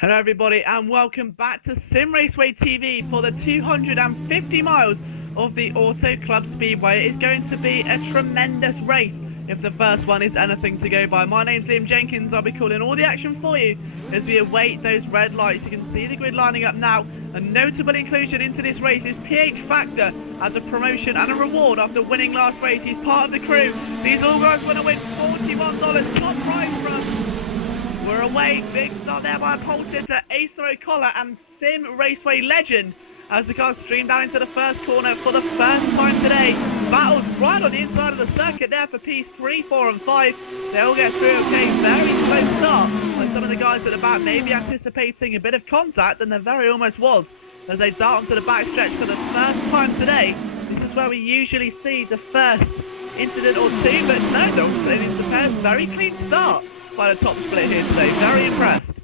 Hello everybody and welcome back to Simraceway TV for the 250 miles of the Auto Club Speedway. It's going to be a tremendous race if the first one is anything to go by. My name's Liam Jenkins. I'll be calling all the action for you as we await those red lights. You can see the grid lining up now. A notable inclusion into this race is PH Factor as a promotion and a reward after winning last race. He's part of the crew. These all guys want to win $41 top prize for us. We're away. Big start there by pole sitter Izod Indy and Simraceway legend as the cars stream down into the first corner for the first time today. Battles right on the inside of the circuit there for P3, 4 and 5. They all get through okay. Very slow start. Like some of the guys at the back may be anticipating a bit of contact, and there very almost was as they dart onto the backstretch for the first time today. This is where we usually see the first incident or two, but no, they're all split into pairs. Very clean start by the top split here today. Very impressed.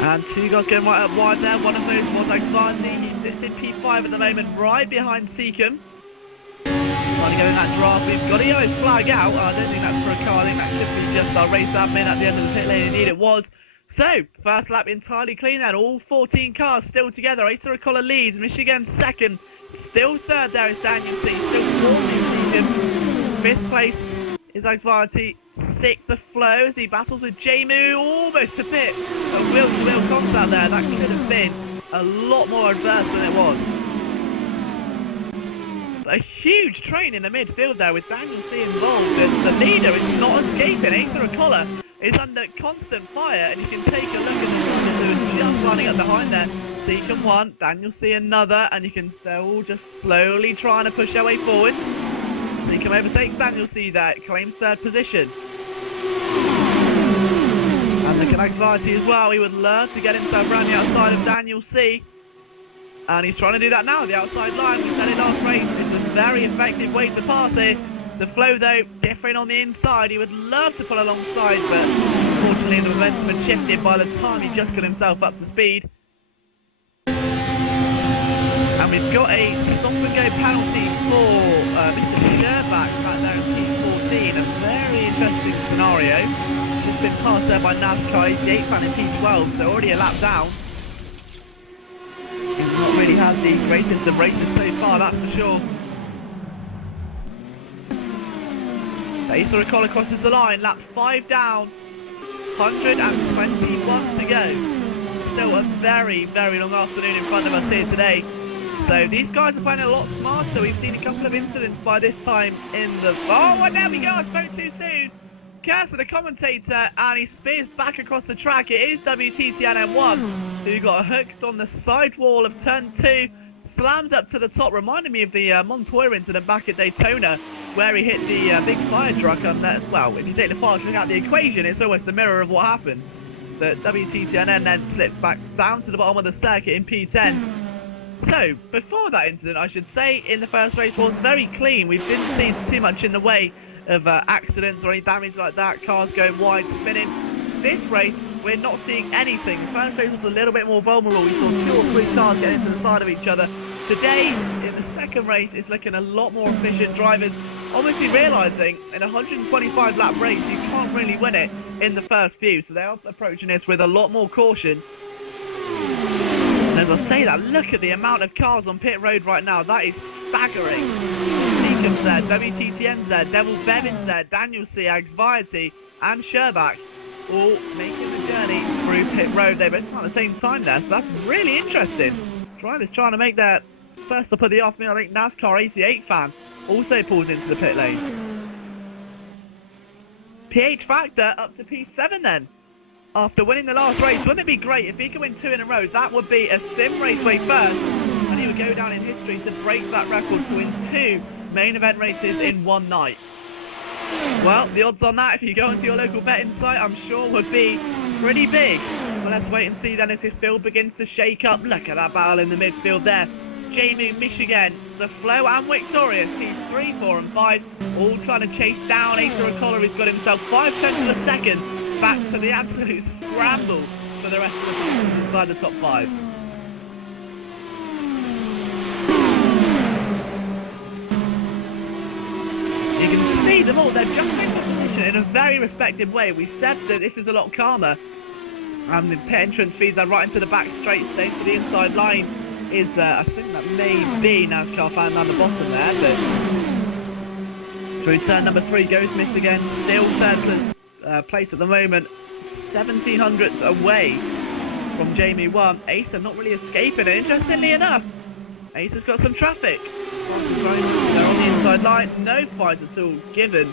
And two guys going right up wide there. One of those was Izod. He sits in P5 at the moment, right behind Seacombe. Trying to go in that draft. We've got a yellow flag out. I don't think that's for a car. I think that should be just our race admin at the end of the pit lane. Indeed it was. So, first lap entirely clean then. All 14 cars still together. Izod Indy leads. Michigan second. Still third there is Daniel C. Still fourth is Seacombe. Fifth place is Izod. Sixth the flow as he battles with Jamu, almost a bit of wheel-to-wheel contact there. That could have been a lot more adverse than it was. But a huge train in the midfield there with Daniel C involved, and the leader is not escaping. Izod Indy is under constant fire, and you can take a look at the drivers who are just running up behind there. Seacombe one, Daniel C another, and they're all just slowly trying to push their way forward. Seacombe overtakes Daniel C there, claims third position. And looking at Izod as well, he would love to get himself around the outside of Daniel C. And he's trying to do that now, the outside line. We said it last race, it's a very effective way to pass here. The flow though, different on the inside. He would love to pull alongside, but unfortunately the momentum had shifted by the time he just got himself up to speed. And we've got a stop-and-go penalty for Mr. Sherbach back there in P14. A very interesting scenario. Just been passed there by NASCAR 88 fan in P12, so already a lap down. He's not really had the greatest of races so far, that's for sure. Izod Indy crosses the line, lap 5 down. 121 to go. Still a very, very long afternoon in front of us here today. So these guys are playing a lot smarter. We've seen a couple of incidents by this time in the... Oh, well, there we go. I spoke too soon. Curse of the commentator, and he spears back across the track. It is WTTN-M1 who got hooked on the side wall of turn 2. Slams up to the top. Reminded me of the Montoya incident back at Daytona where he hit the big fire truck. And well, if you take the fire truck out of the equation, it's almost the mirror of what happened. The WTTN then slips back down to the bottom of the circuit in P10. So, before that incident, I should say, in the first race was very clean. We didn't see too much in the way of accidents or any damage like that, cars going wide, spinning. This race, we're not seeing anything. The first race was a little bit more vulnerable. We saw 2 or 3 cars get into the side of each other. Today, in the second race, it's looking a lot more efficient. Drivers obviously realising in a 125 lap race, you can't really win it in the first few. So they are approaching this with a lot more caution. And as I say that, look at the amount of cars on pit road right now. That is staggering. Seacombe's there, WTTN's there, Devil Bevin's there, Daniel C, Izod, and Sherbach all making the journey through pit road. They both come at the same time there, so that's really interesting. Drivers trying to make their first stop of the afternoon. I think NASCAR 88 fan also pulls into the pit lane. PH Factor up to P7 then. After winning the last race, wouldn't it be great if he could win 2 in a row? That would be a Simraceway first, and he would go down in history to break that record to win 2 main event races in one night. Well, the odds on that, if you go into your local betting site, I'm sure would be pretty big. Well, let's wait and see then as this field begins to shake up. Look at that battle in the midfield there. Jamu, Michigan, the flow and victorious P3, 4 and 5, all trying to chase down Izod Indy, who's got himself 5/10 of a second. Back to the absolute scramble for the rest of the field inside the top 5. You can see them all. They're just in the position position in a very respected way. We said that this is a lot calmer. And the pit entrance feeds are right into the back straight, staying to the inside line is, I think that may be NASCAR fan down the bottom there, but through turn number 3 goes Michigan, still third place at the moment, 1700 away from Jamie 1. Acer not really escaping it. Interestingly enough, Acer's got some traffic. They're on the inside line, no fight at all given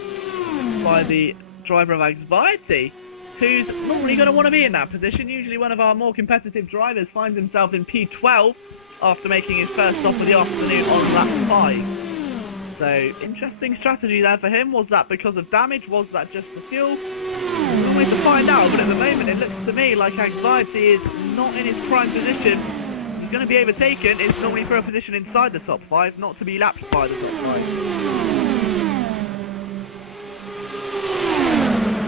by the driver of Anxiety, who's not really going to want to be in that position. Usually one of our more competitive drivers finds himself in P12 after making his first stop of the afternoon on lap 5. So, interesting strategy there for him. Was that because of damage? Was that just the fuel? One way to find out, but at the moment it looks to me like Anxiety is not in his prime position. He's going to be overtaken. It's normally for a position inside the top 5, not to be lapped by the top 5.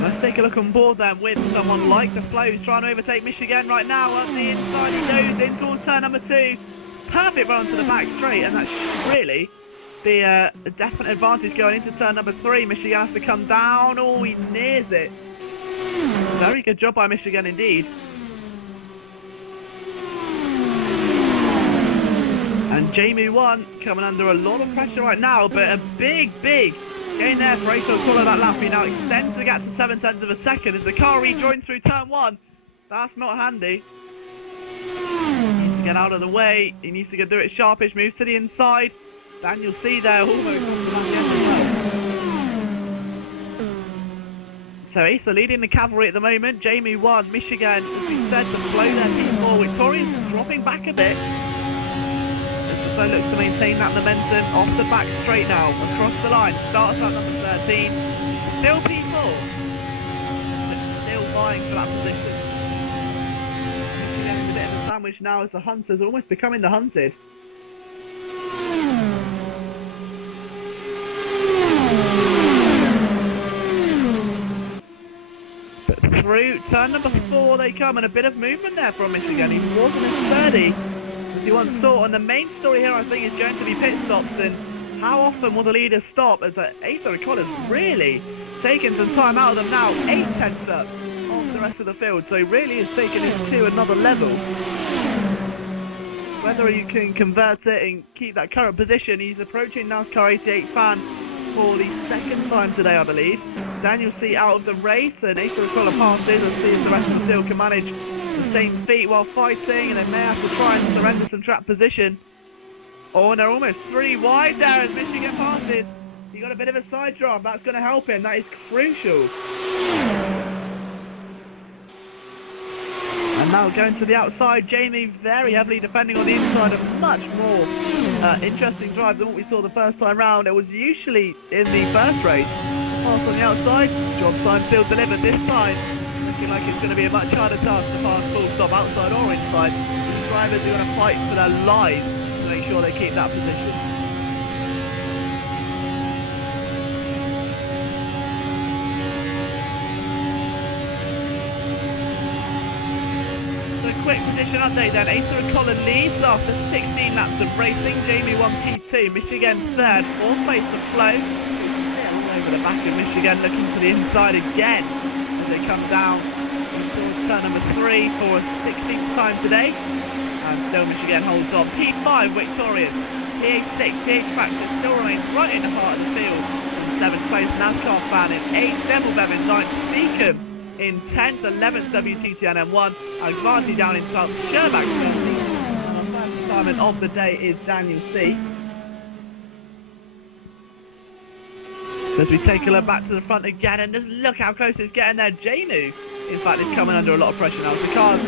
Let's take a look on board then with someone like the Flow, who's trying to overtake Michigan right now. Up the inside he goes in towards turn number 2. Perfect run to the back straight, and that should really be a definite advantage going into turn number 3. Michigan has to come down. Oh, he nears it. Very good job by Michigan indeed. And Jamie 1 coming under a lot of pressure right now, but a big gain there for Izod Indy. That lap. He now extends the gap to 0.7 of a second as the car rejoins through turn 1. That's not handy. He needs to get out of the way. He needs to do it sharpish. Moves to the inside. Daniel C there almost off the back end as well. So Asa leading the cavalry at the moment. Jamie 1, Michigan, as we said, the Flow there, P4. Victorious dropping back a bit. As the Flow looks to maintain that momentum off the back straight now. Across the line. Starts at number 13. Still P4. But still vying for that position. Michigan is a bit of a sandwich now as the Hunters almost becoming the hunted. Through turn number 4 they come, and a bit of movement there from Michigan. He wasn't as sturdy as he once thought, and the main story here I think is going to be pit stops and how often will the leaders stop, as Izod Indy has really taken some time out of them now, 8/10 up on the rest of the field, so he really is taking this to another level. Whether you can convert it and keep that current position, he's approaching NASCAR 88 fan for the second time today, I believe. Daniel C out of the race, and Izod Indy passes. Let's see if the rest of the field can manage the same feat while fighting, and they may have to try and surrender some track position. Oh, and they're almost 3 wide there as Michigan passes. He got a bit of a side drop. That's going to help him. That is crucial. And now going to the outside, Jamie very heavily defending on the inside. A much more interesting drive than what we saw the first time round. It was usually in the first race. Pass on the outside, job sign sealed delivered. This side looking like it's going to be a much harder task to pass full stop outside or inside. The drivers are going to fight for their lives to make sure they keep that position. Quick position update then. Izod Indy leads after 16 laps of racing. Jamie 1 P2, Michigan 3rd, 4th place the Flow. Still all over the back of Michigan, looking to the inside again as they come down towards turn number 3 for a 16th time today. And still Michigan holds on. P5 Victorious, PH6, PH Factor still remains right in the heart of the field. In 7th place NASCAR fan in 8th, Devil Bev in 9th, Seacombe in 10th, 11th WTTN M1, Anxiety down in 12th, Sherback 13th, and our first retirement of the day is Daniel C. So as we take a look back to the front again, and just look how close it's getting there. Janu, in fact, is coming under a lot of pressure now. So cars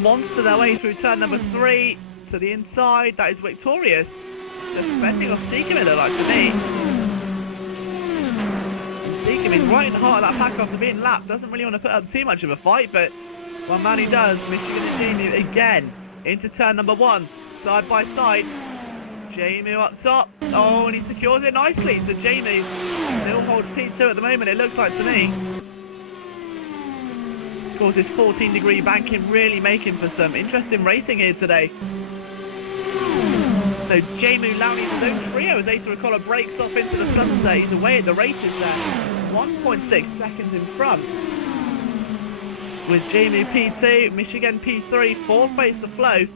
monster their way through turn number 3 to the inside. That is Victorious, defending off Seacombe, it looked like to me. Seacombe is right in the heart of that pack after being lapped. Doesn't really want to put up too much of a fight, but one man he does. Michigan and Jamie again into turn number 1, side by side. Jamie up top. Oh, and he secures it nicely. So Jamie still holds P2 at the moment, it looks like to me. Of course, this 14-degree banking really making for some interesting racing here today. So Jamie Lowney's his own trio as Izod Indy breaks off into the sunset. He's away at the races there. 1.6 seconds in front. With Jamie P2, Michigan P3, fourth place to Flo.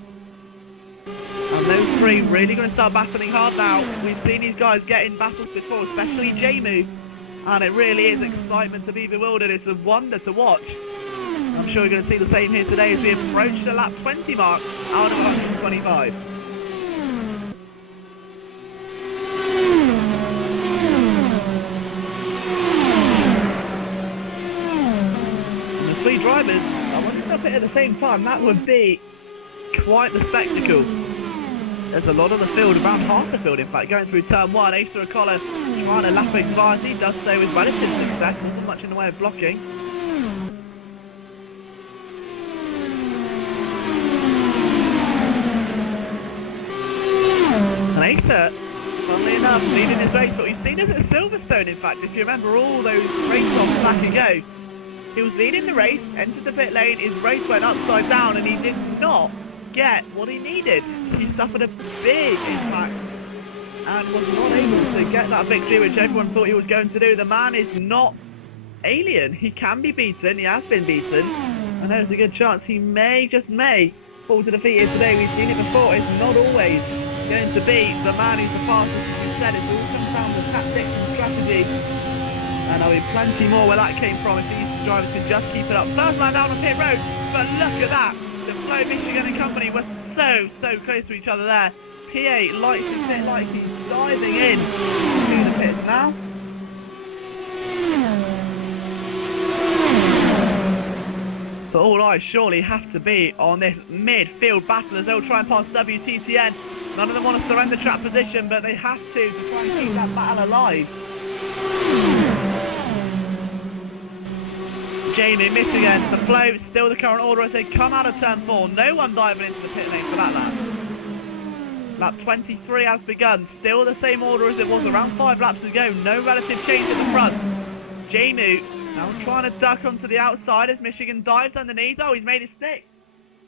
And those three really going to start battling hard now. We've seen these guys get in battles before, especially Jamu. And it really is excitement to be bewildered. It's a wonder to watch. I'm sure we're going to see the same here today as we approach the lap 20 mark out of 125. And the three drivers, I wonder if they'll pit at the same time. That would be quite the spectacle. There's a lot of the field, around half the field in fact, going through turn one. Asa Acola trying to lap Xvarty, does so with relative success, wasn't much in the way of blocking. And Asa, funnily enough, leading his race, but we've seen this at Silverstone in fact, if you remember all those race-offs back ago. He was leading the race, entered the pit lane, his race went upside down and he did not get what he needed. He suffered a big impact and was not able to get that victory which everyone thought he was going to do. The man is not alien. He can be beaten. He has been beaten. And there's a good chance he may, just may, fall to defeat here today. We've seen it before. It's not always going to be the man who surpasses, as we said. It all comes down to tactics and strategy. And there'll be plenty more where that came from if these drivers can just keep it up. First man down on pit road, but look at that. The Flo, Michigan and company were so close to each other there. P8 lights his pit like he's diving in to the pits now. But all eyes surely have to be on this midfield battle as they'll try and pass WTTN. None of them want to surrender track position, but they have to try and keep that battle alive. Jamie, Michigan, the Flo, still the current order as they come out of turn 4. No one diving into the pit lane for that lap. Lap 23 has begun. Still the same order as it was around 5 laps ago. No relative change at the front. Jamie now trying to duck onto the outside as Michigan dives underneath. Oh, he's made it stick.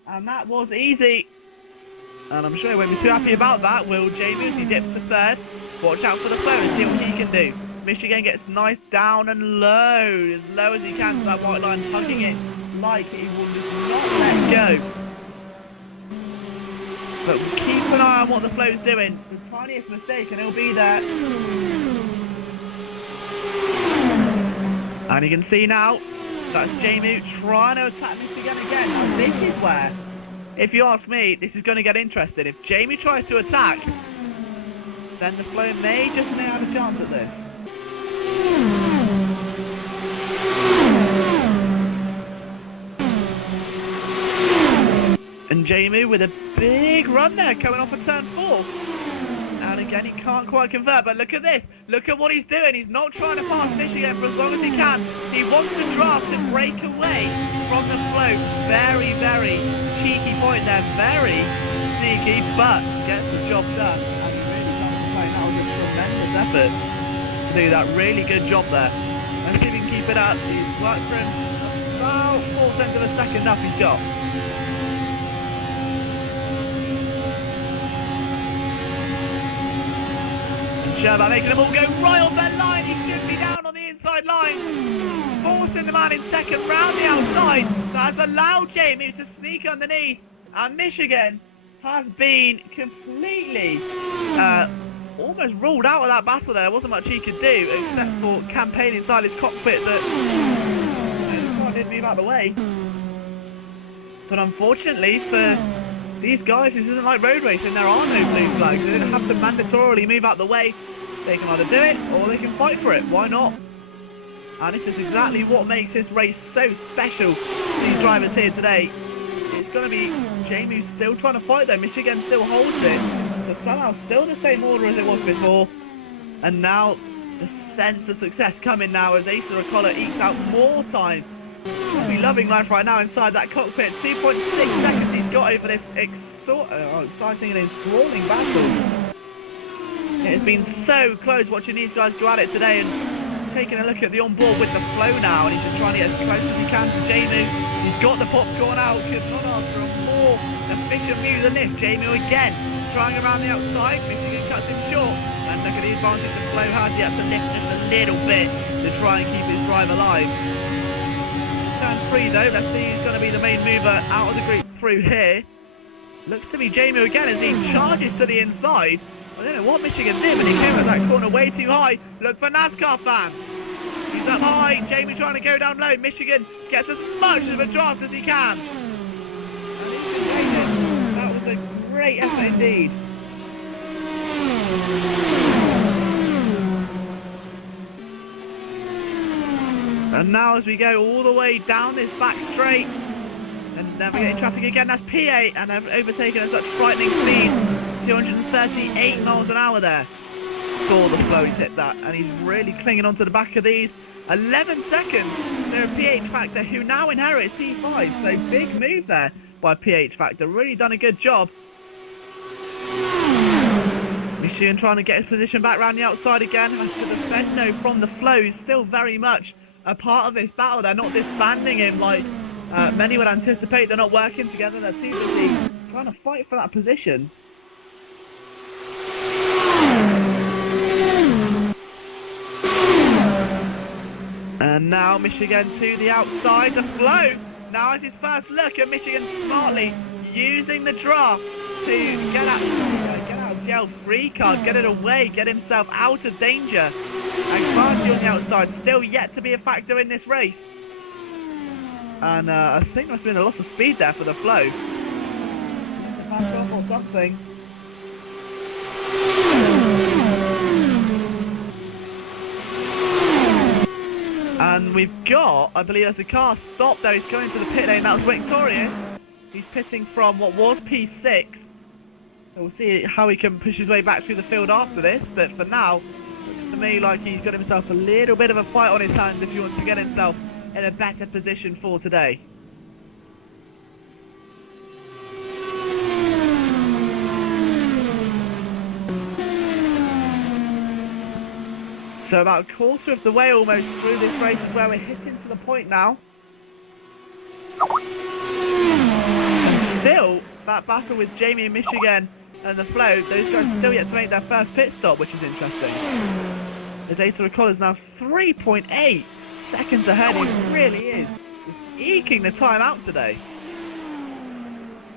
And that was easy. And I'm sure he won't be too happy about that. Will Jamie as he dips to third. Watch out for the Flo and see what he can do. Michigan gets nice down and low as he can to that white line, hugging it like he will not let go. But keep an eye on what the Flo's doing. The tiniest mistake and he'll be there. And you can see now, that's Jamie trying to attack Michigan again. Now this is where, if you ask me, this is going to get interesting. If Jamie tries to attack, then the Flo may have a chance at this. And Jamie with a big run there coming off of turn 4. And again, he can't quite convert, but look at this. Look at what he's doing. He's not trying to pass Michigan for as long as he can. He wants the draft to break away from the Flo. Very cheeky point there. Very sneaky, but gets the job done. And he really doesn't complain. That was a tremendous effort to do that. Really good job there. Let's see if he can keep it up. He's right for him. About 4/10 of a second up he's got. Sherman making them all go right on that line. He should be down on the inside line, forcing the man in second round the outside. That has allowed Jamie to sneak underneath, and Michigan has been completely almost ruled out of that battle there. There wasn't much he could do except for campaign inside his cockpit that the car didn't move out of the way. But unfortunately for these guys, this isn't like road racing. There are no blue flags. They don't have to mandatorily move out the way. They can either do it or they can fight for it. Why not? And this is exactly what makes this race so special to these drivers here today. It's going to be Jamie who's still trying to fight though. Michigan still holds it, but somehow still the same order as it was before. And now the sense of success coming now as Asa Acola ekes out more time. He'll be loving life right now inside that cockpit. 2.6 seconds he's got over this exciting and enthralling battle. It has been so close watching these guys go at it today, and taking a look at the onboard with the Flo now, and he's just trying to get as close as he can to Jamie. He's got the popcorn out, could not ask for a more efficient view than this. Jamie again trying around the outside. Michigan cuts him short, and look at the the advantage the Flo has. He has to lift just a little bit to try and keep his drive alive. Turn 3 though, let's see who's going to be the main mover out of the group through here. Looks to be Jamie again as he charges to the inside. I don't know what Michigan did, but he came at that corner way too high. Look for NASCAR fan. He's up high, Jamie trying to go down low. Michigan gets as much of a draft as he can. And he's been waiting. That was a great effort indeed. And now as we go all the way down this back straight and navigating traffic again, that's P8 and they've overtaken at such frightening speeds, 238 miles an hour there for the Flo. He tipped that and he's really clinging onto the back of these. 11 seconds, they're a PH Factor who now inherits P5, so big move there by PH Factor, really done a good job. Michigan trying to get his position back around the outside again, has to defend though from the Flo, who's still very much a part of this battle. They're not disbanding him like many would anticipate. They're not working together, they're too busy trying to fight for that position. And now Michigan to the outside. The Flo now has his first look at Michigan smartly using the draft to get out of jail free card, get it away, get himself out of danger. And Clancy on the outside, still yet to be a factor in this race. And I think there must have been a loss of speed there for the Flo. Back off or something. And we've got, I believe there's a car stopped there. He's coming to the pit lane. That was Victorious. He's pitting from what was P6. So we'll see how he can push his way back through the field after this. But for now, looks to me like he's got himself a little bit of a fight on his hands if he wants to get himself in a better position for today. So about a quarter of the way almost through this race is where we're hitting to the point now. And still, that battle with Jamie and Michigan and the Flo, those guys still yet to make their first pit stop, which is interesting. The data recall is now 3.8 seconds ahead. He really is eking the time out today.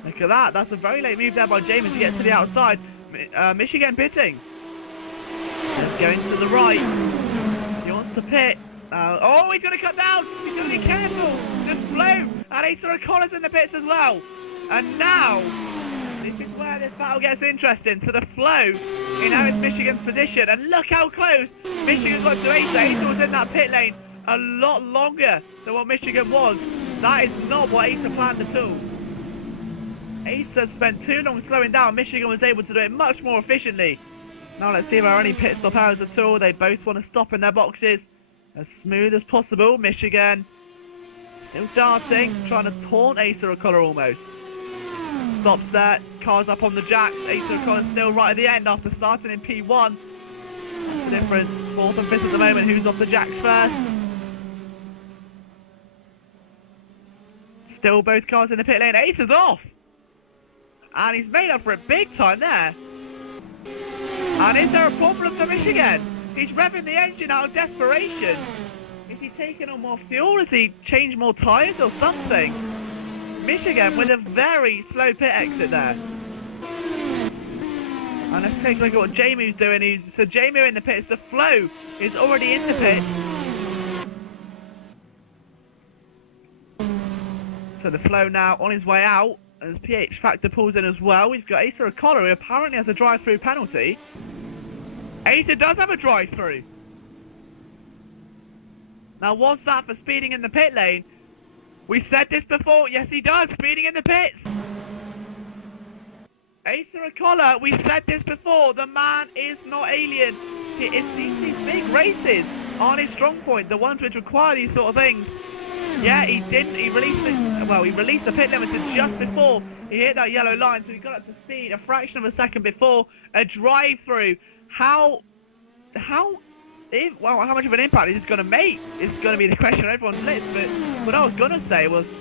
Look at that. That's a very late move there by Jamie to get to the outside. Michigan pitting. Just going to the right. He wants to pit. Oh, he's going to cut down. He's going to be careful. The Flo and Asa O'Connor's in the pits as well. And now, this is where this battle gets interesting. So the Flo inherits Michigan's position. And look how close Michigan got to Asa. Asa was in that pit lane a lot longer than what Michigan was. That is not what Asa planned at all. Asa spent too long slowing down. Michigan was able to do it much more efficiently. Now let's see if there are any pit stop errors at all. They both want to stop in their boxes as smooth as possible. Michigan still darting, trying to taunt Asa O'Connor almost. Stops there, cars up on the jacks. Asa O'Connor still right at the end after starting in P1. That's the difference. 4th and 5th at the moment. Who's off the jacks first? Still both cars in the pit lane. Asa's off! And he's made up for it big time there. And is there a problem for Michigan? He's revving the engine out of desperation. Is he taking on more fuel? Has he changed more tyres or something? Michigan with a very slow pit exit there. And let's take a look at what Jamie's doing. So Jamie in the pits. The Flo is already in the pits. So the Flo now on his way out. As PH Factor pulls in as well. We've got Asa O'Connor, who apparently has a drive-through penalty. Asa does have a drive-through. Now, what's that for speeding in the pit lane? We said this before. Yes, he does. Speeding in the pits. Asa O'Connor, we said this before. The man is not alien. It seems these big races aren't his strong point. The ones which require these sort of things. Yeah, he didn't. He released it. Well, he released the pit limiter just before he hit that yellow line, so he got up to speed a fraction of a second before a drive-through. How much of an impact is this going to make is going to be the question on everyone's list. But what I was going to say was,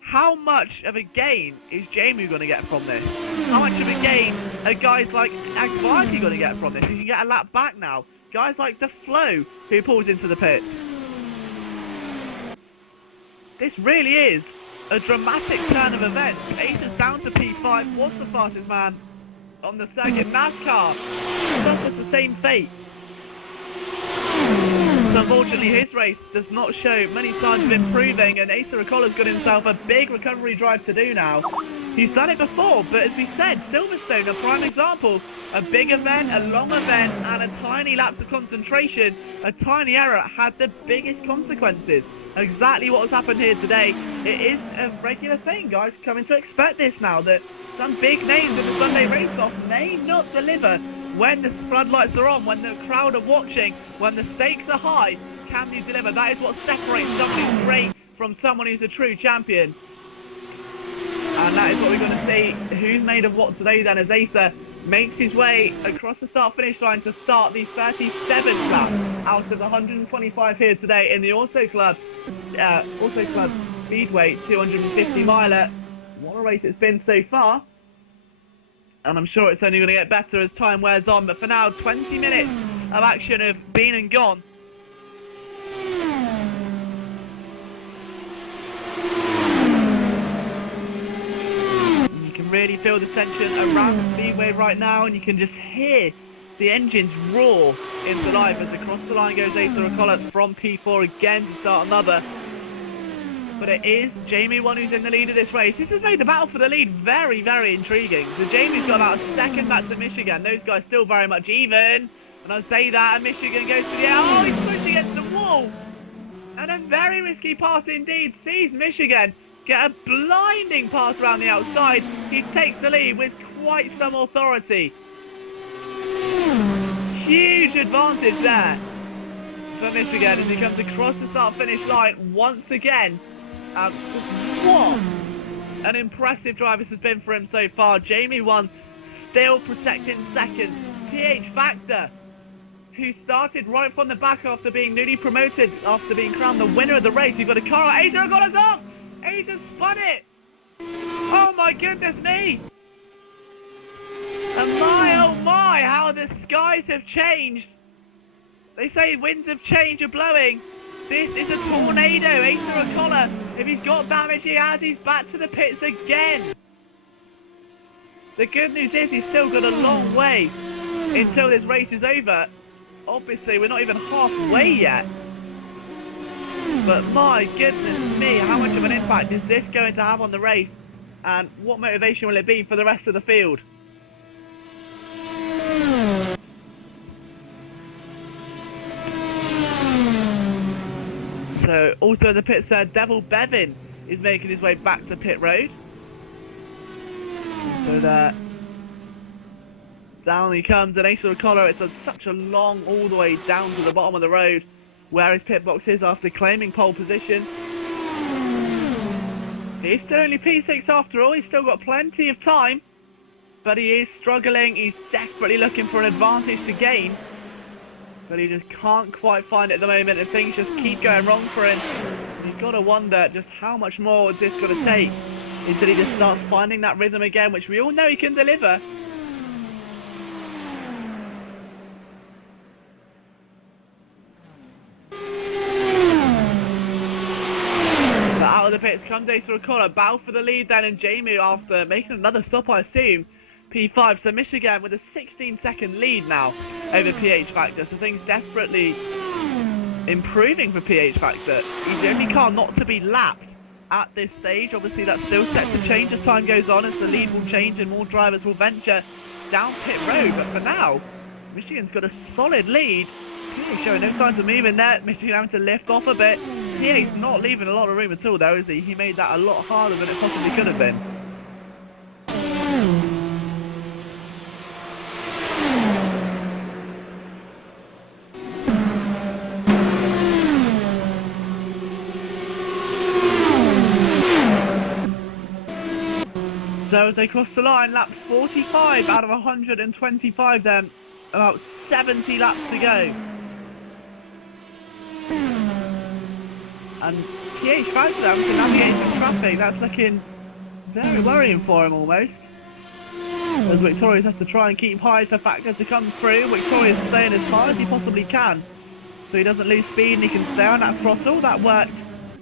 how much of a gain is Jamie going to get from this? How much of a gain are guys like anxiety going to get from this? You can get a lap back now. Guys like the Flow, who pulls into the pits. This really is a dramatic turn of events. Ace is down to P5, was the fastest man on the circuit. NASCAR suffers the same fate. So unfortunately his race does not show many signs of improving, and Asa Ricola's got himself a big recovery drive to do now. He's done it before, but as we said, Silverstone, a prime example. A big event, a long event, and a tiny lapse of concentration, a tiny error had the biggest consequences. Exactly what has happened here today. It is a regular thing, guys, coming to expect this now, that some big names in the Sunday race-off may not deliver when the floodlights are on, when the crowd are watching, when the stakes are high. Can you deliver? That is what separates someone who's great from someone who's a true champion. And that is what we're going to see. Who's made of what today then, as Asa makes his way across the start-finish line to start the 37th lap out of the 125 here today in the Auto Club Speedway 250 miler. What a race it's been so far. And I'm sure it's only going to get better as time wears on. But for now, 20 minutes of action have been and gone. You can really feel the tension around the Speedway right now, and you can just hear the engines roar into life as across the line goes Asa Ricola from P4 again to start another. But it is Jamie one who's in the lead of this race. This has made the battle for the lead very, very intriguing. So Jamie's got about a second back to Michigan. Those guys still very much even. And I say that, and Michigan goes to the air. Oh, he's pushed against the wall. And a very risky pass indeed. Sees Michigan get a blinding pass around the outside. He takes the lead with quite some authority. Huge advantage there for Michigan as he comes across the start-finish line once again. What an impressive drive this has been for him so far. Jamie one still protecting second. PH Factor, who started right from the back after being newly promoted, after being crowned the winner of the race. You've got a car. Asa got us off. Asa spun it. Oh my goodness me. And my oh my, how the skies have changed. They say winds of change are blowing. This is a tornado. Asa Ricola, if he's got damage he has, he's back to the pits again. The good news is he's still got a long way until this race is over. Obviously, we're not even halfway yet. But my goodness me, how much of an impact is this going to have on the race? And what motivation will it be for the rest of the field? So, also in the pits, Devil Bevin is making his way back to pit road. So there, down he comes, and Asa Ricola, it's such a long, all the way down to the bottom of the road, where his pit box is after claiming pole position. He's still only P6 after all, he's still got plenty of time, but he is struggling, he's desperately looking for an advantage to gain. But he just can't quite find it at the moment, and things just keep going wrong for him. You've got to wonder just how much more is this going to take until he just starts finding that rhythm again, which we all know he can deliver. But out of the pits comes Asa Ricola, bow for the lead then, and Jamie, after making another stop, I assume, P5, so Michigan with a 16-second lead now over PH Factor, so things desperately improving for PH Factor. He's the only car not to be lapped at this stage. Obviously that's still set to change as time goes on, as the lead will change and more drivers will venture down pit road, but for now Michigan's got a solid lead. PH showing no signs of moving there, Michigan having to lift off a bit. PH's not leaving a lot of room at all though, is he? He made that a lot harder than it possibly could have been. So as they cross the line, lap 45 out of 125 then, about 70 laps to go. And PH Factor having to navigate some traffic, that's looking very worrying for him almost. As Victorious has to try and keep high for Factor to come through. Victorious staying as high as he possibly can, so he doesn't lose speed and he can stay on that throttle. That worked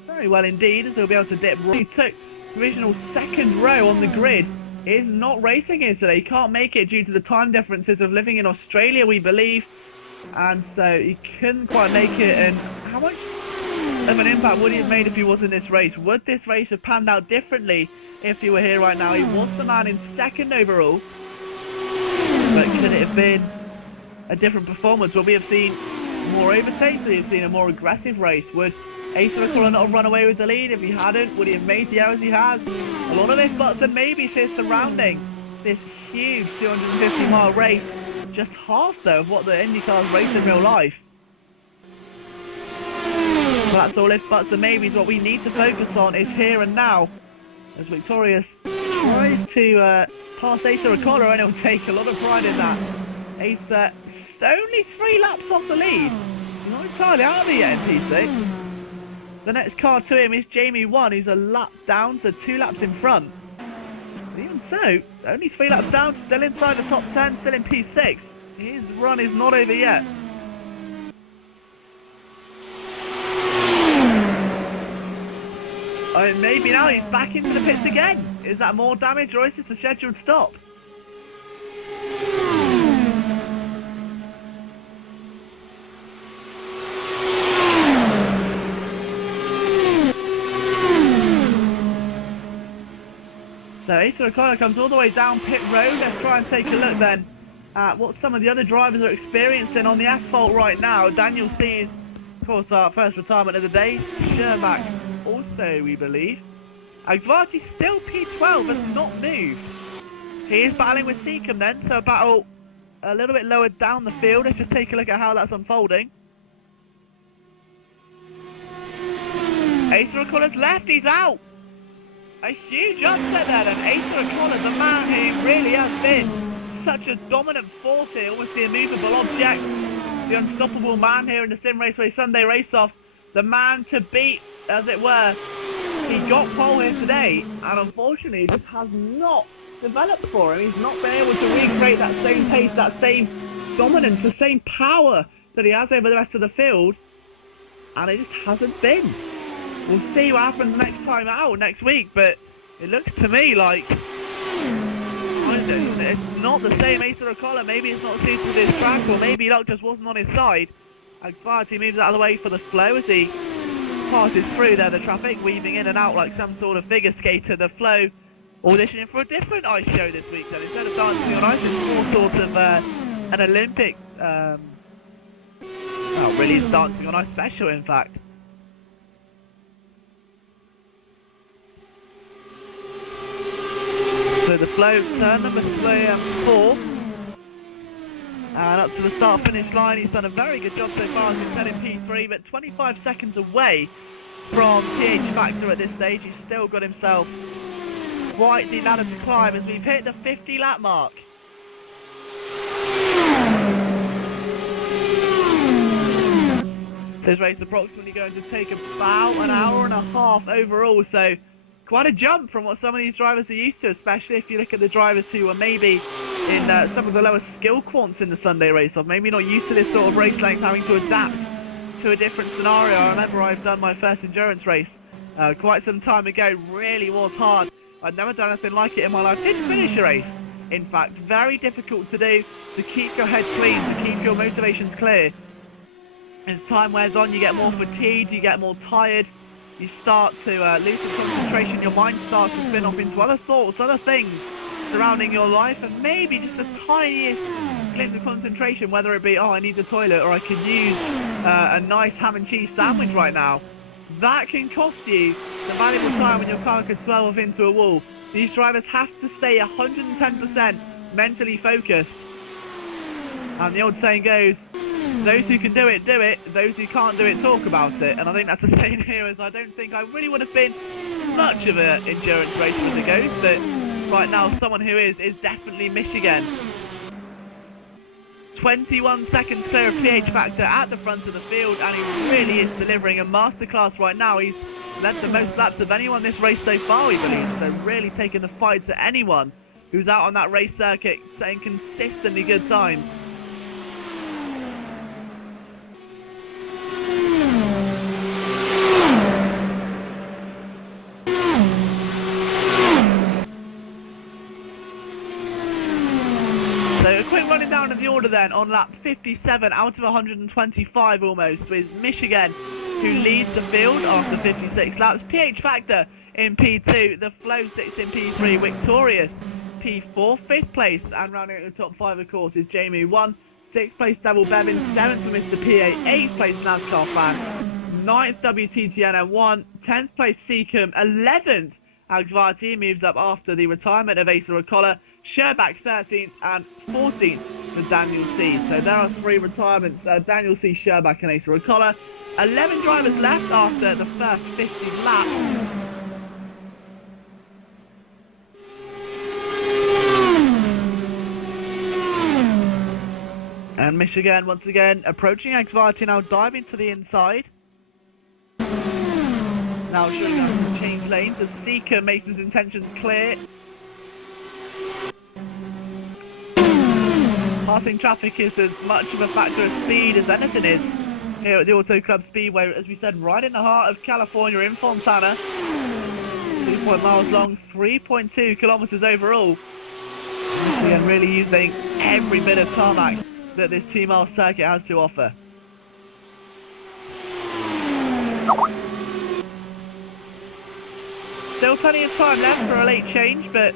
very well indeed, as he'll be able to dip. He took provisional second row on the grid. He is not racing here today. He can't make it due to the time differences of living in Australia, we believe. And so he couldn't quite make it. And how much of an impact would he have made if he was in this race? Would this race have panned out differently if he were here right now? He was the man in second overall. But could it have been a different performance? Would we have seen more overtakes? Would we have seen a more aggressive race? Would Izod Indy not have run away with the lead if he hadn't? Would he have made the errors he has? A lot of ifs, buts and maybes here surrounding this huge 250-mile race. Just half, though, of what the Indy cars race in real life. But that's all ifs, buts and maybes. What we need to focus on is here and now. As Victorious tries to pass Izod Indy, and he'll take a lot of pride in that. Izod only 3 laps off the lead. He's not entirely out of it yet in P6. The next car to him is Jamie 1, who's a lap down to 2 laps in front. But even so, only 3 laps down, still inside the top 10, still in P6. His run is not over yet. Oh, maybe now he's back into the pits again. Is that more damage, or is this a scheduled stop? So Izod Indy comes all the way down pit road. Let's try and take a look then at what some of the other drivers are experiencing on the asphalt right now. Daniel C is, of course, our first retirement of the day. Shermack also, we believe. Agvarti still P12, has not moved. He is battling with Seacombe then, so a battle a little bit lower down the field. Let's just take a look at how that's unfolding. Izod Indy's left, he's out. A huge upset there then. Izod Indy, the man who really has been such a dominant force here, almost the immovable object, the unstoppable man here in the Simraceway Sunday race-offs, the man to beat, as it were. He got pole here today, and unfortunately just has not developed for him. He's not been able to recreate that same pace, that same dominance, the same power that he has over the rest of the field, and it just hasn't been. We'll see what happens next time out, next week, but it looks to me like it's not the same Izod Indy. Maybe it's not suited to this track, or maybe luck just wasn't on his side. Agvarti moves out of the way for the flow as he passes through there, the traffic, weaving in and out like some sort of figure skater. The flow auditioning for a different ice show this week then. Instead of dancing on ice, it's more sort of an Olympic, well, really is dancing on ice special, in fact. So the flow turn number 4, and up to the start-finish line. He's done a very good job so far. He's been 10 in P3, but 25 seconds away from PH Factor at this stage. He's still got himself quite the ladder to climb as we've hit the 50 lap mark. This race is approximately going to take about an hour and a half overall, so quite a jump from what some of these drivers are used to, especially if you look at the drivers who are maybe in some of the lower skill quants in the Sunday race, or maybe not used to this sort of race length, having to adapt to a different scenario. I remember I've done my first endurance race quite some time ago. It really was hard. I'd never done anything like it in my life. Didn't finish a race, in fact. Very difficult to do, to keep your head clean, to keep your motivations clear. As time wears on, you get more fatigued, you get more tired. You start to lose some concentration, your mind starts to spin off into other thoughts, other things surrounding your life, and maybe just the tiniest glimpse of concentration, whether it be, oh, I need the toilet, or I could use a nice ham and cheese sandwich right now. That can cost you some valuable time when your car could swerve into a wall. These drivers have to stay 110% mentally focused. And the old saying goes, those who can do it, those who can't do it, talk about it. And I think that's the same here, as I don't think I really would have been much of an endurance racer as it goes, but right now someone who is definitely Michigan. 21 seconds clear of PH Factor at the front of the field, and he really is delivering a masterclass right now. He's led the most laps of anyone this race so far, we believe, so really taking the fight to anyone who's out on that race circuit, setting consistently good times. So a quick running down of the order then on lap 57 out of 125 almost, with Michigan, who leads the field after 56 laps. PH Factor in P2, the Flow 6 in P3, Victorious P4, 5th place, and rounding out the top 5 of course is Jamie 1, 6th place Double Bevin, 7th for Mr. PA, 8th place NASCAR Fan, 9th WTTN 1, 10th place Seacombe, 11th Agvati moves up after the retirement of Asa Recolla, Sherback 13th and 14th for Daniel C. So there are 3 retirements, Daniel C, Sherback and Asa Recolla. 11 drivers left after the first 50 laps. And Michigan once again approaching Agvati, now diving to the inside. Now showing us to change lanes as Seeker makes his intentions clear. Passing traffic is as much of a factor of speed as anything is here at the Auto Club Speedway, as we said, right in the heart of California in Fontana. 2 miles long, 3.2 kilometers overall. Michigan really using every bit of tarmac that this 2-mile circuit has to offer. Still plenty of time left for a late change, but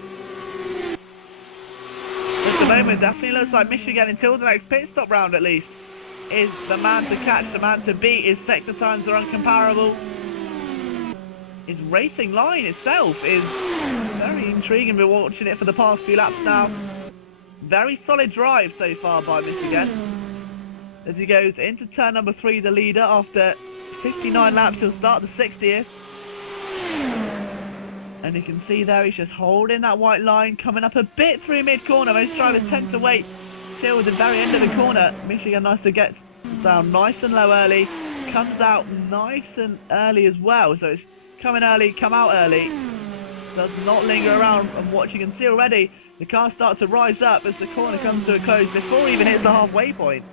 at the moment definitely looks like Michigan, until the next pit stop round at least, is the man to catch, the man to beat. His sector times are uncomparable. His racing line itself is very intriguing. We're watching it for the past few laps now. Very solid drive so far by Michigan as he goes into turn number 3, the leader. After 59 laps he'll start the 60th, and you can see there he's just holding that white line, coming up a bit through mid-corner. Most drivers tend to wait till the very end of the corner. Michigan nicely gets down nice and low early, comes out nice and early as well, so it's coming early, come out early, does not linger around. And what you can see already, the cars start to rise up as the corner comes to a close before it even hits the halfway point.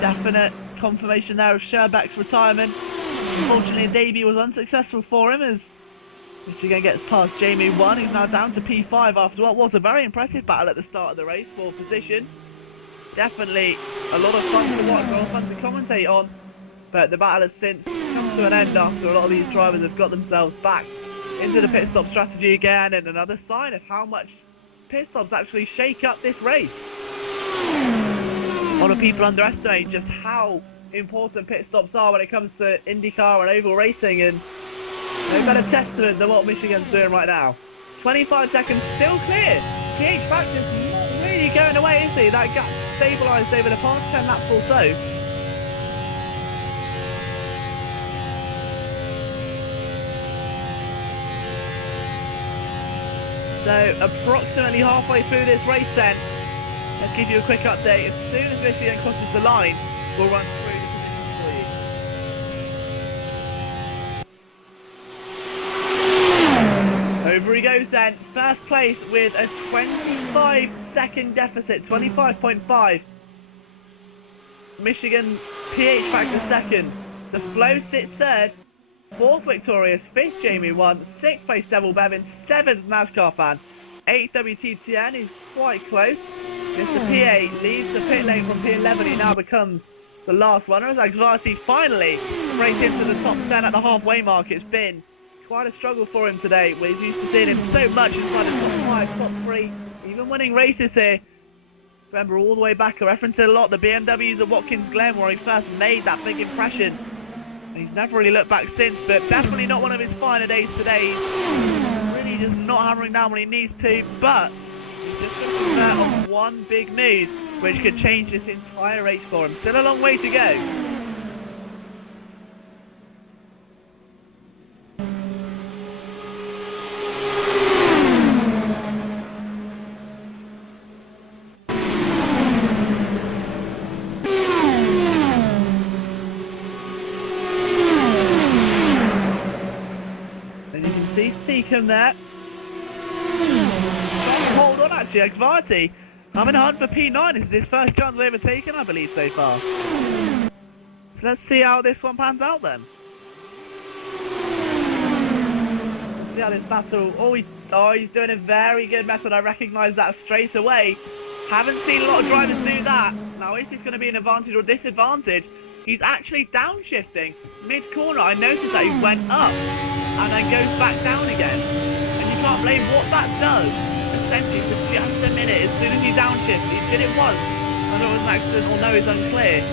Definite confirmation there of Sherback's retirement. Unfortunately, the debut was unsuccessful for him as Michigan gets past Jamie 1. He's now down to P5 after what was a very impressive battle at the start of the race for position. Definitely a lot of fun to watch, a lot of fun to commentate on, but the battle has since come to an end after a lot of these drivers have got themselves back into the pit stop strategy again, and another sign of how much pit stops actually shake up this race. A lot of people underestimate just how important pit stops are when it comes to IndyCar and oval racing, and no better testament than what Michigan's doing right now. 25 seconds still clear. PH Factor's not really going away, is he? That gap stabilised over the past 10 laps or so. So approximately halfway through this race then, let's give you a quick update. As soon as Michigan crosses the line, we'll run through the positions for you. Over he goes then. First place with a 25-second deficit, 25.5. Michigan PH Factor second. The Flow sits third. 4th Victorious, 5th Jamie 1, 6th place Devil Bevin, 7th NASCAR Fan, 8th WTTN, he's quite close. Mr. PA leaves the pit lane from P11, he now becomes the last runner as Agvati finally breaks into the top 10 at the halfway mark. It's been quite a struggle for him today. We're used to seeing him so much inside the top 5, top 3, even winning races here. Remember all the way back, I referenced it a lot, the BMWs at Watkins Glen where he first made that big impression. He's never really looked back since, but definitely not one of his finer days today. He's really just not hammering down when he needs to, but he's just going to convert on one big move, which could change this entire race for him. Still a long way to go. Seacombe there. Hold on, actually, Xvarty. I'm in a hunt for P9. This is his first chance of overtaking, I believe, so far. So let's see how this one pans out then. Let's see how this battle... Oh, he's doing a very good method. I recognise that straight away. Haven't seen a lot of drivers do that. Now, is this going to be an advantage or disadvantage? He's actually downshifting mid-corner. I noticed that he went up and then goes back down again. And you can't blame what that does. Essentially, for just a minute, as soon as you downshift, he did it once. Whether it was an accident or no is unclear.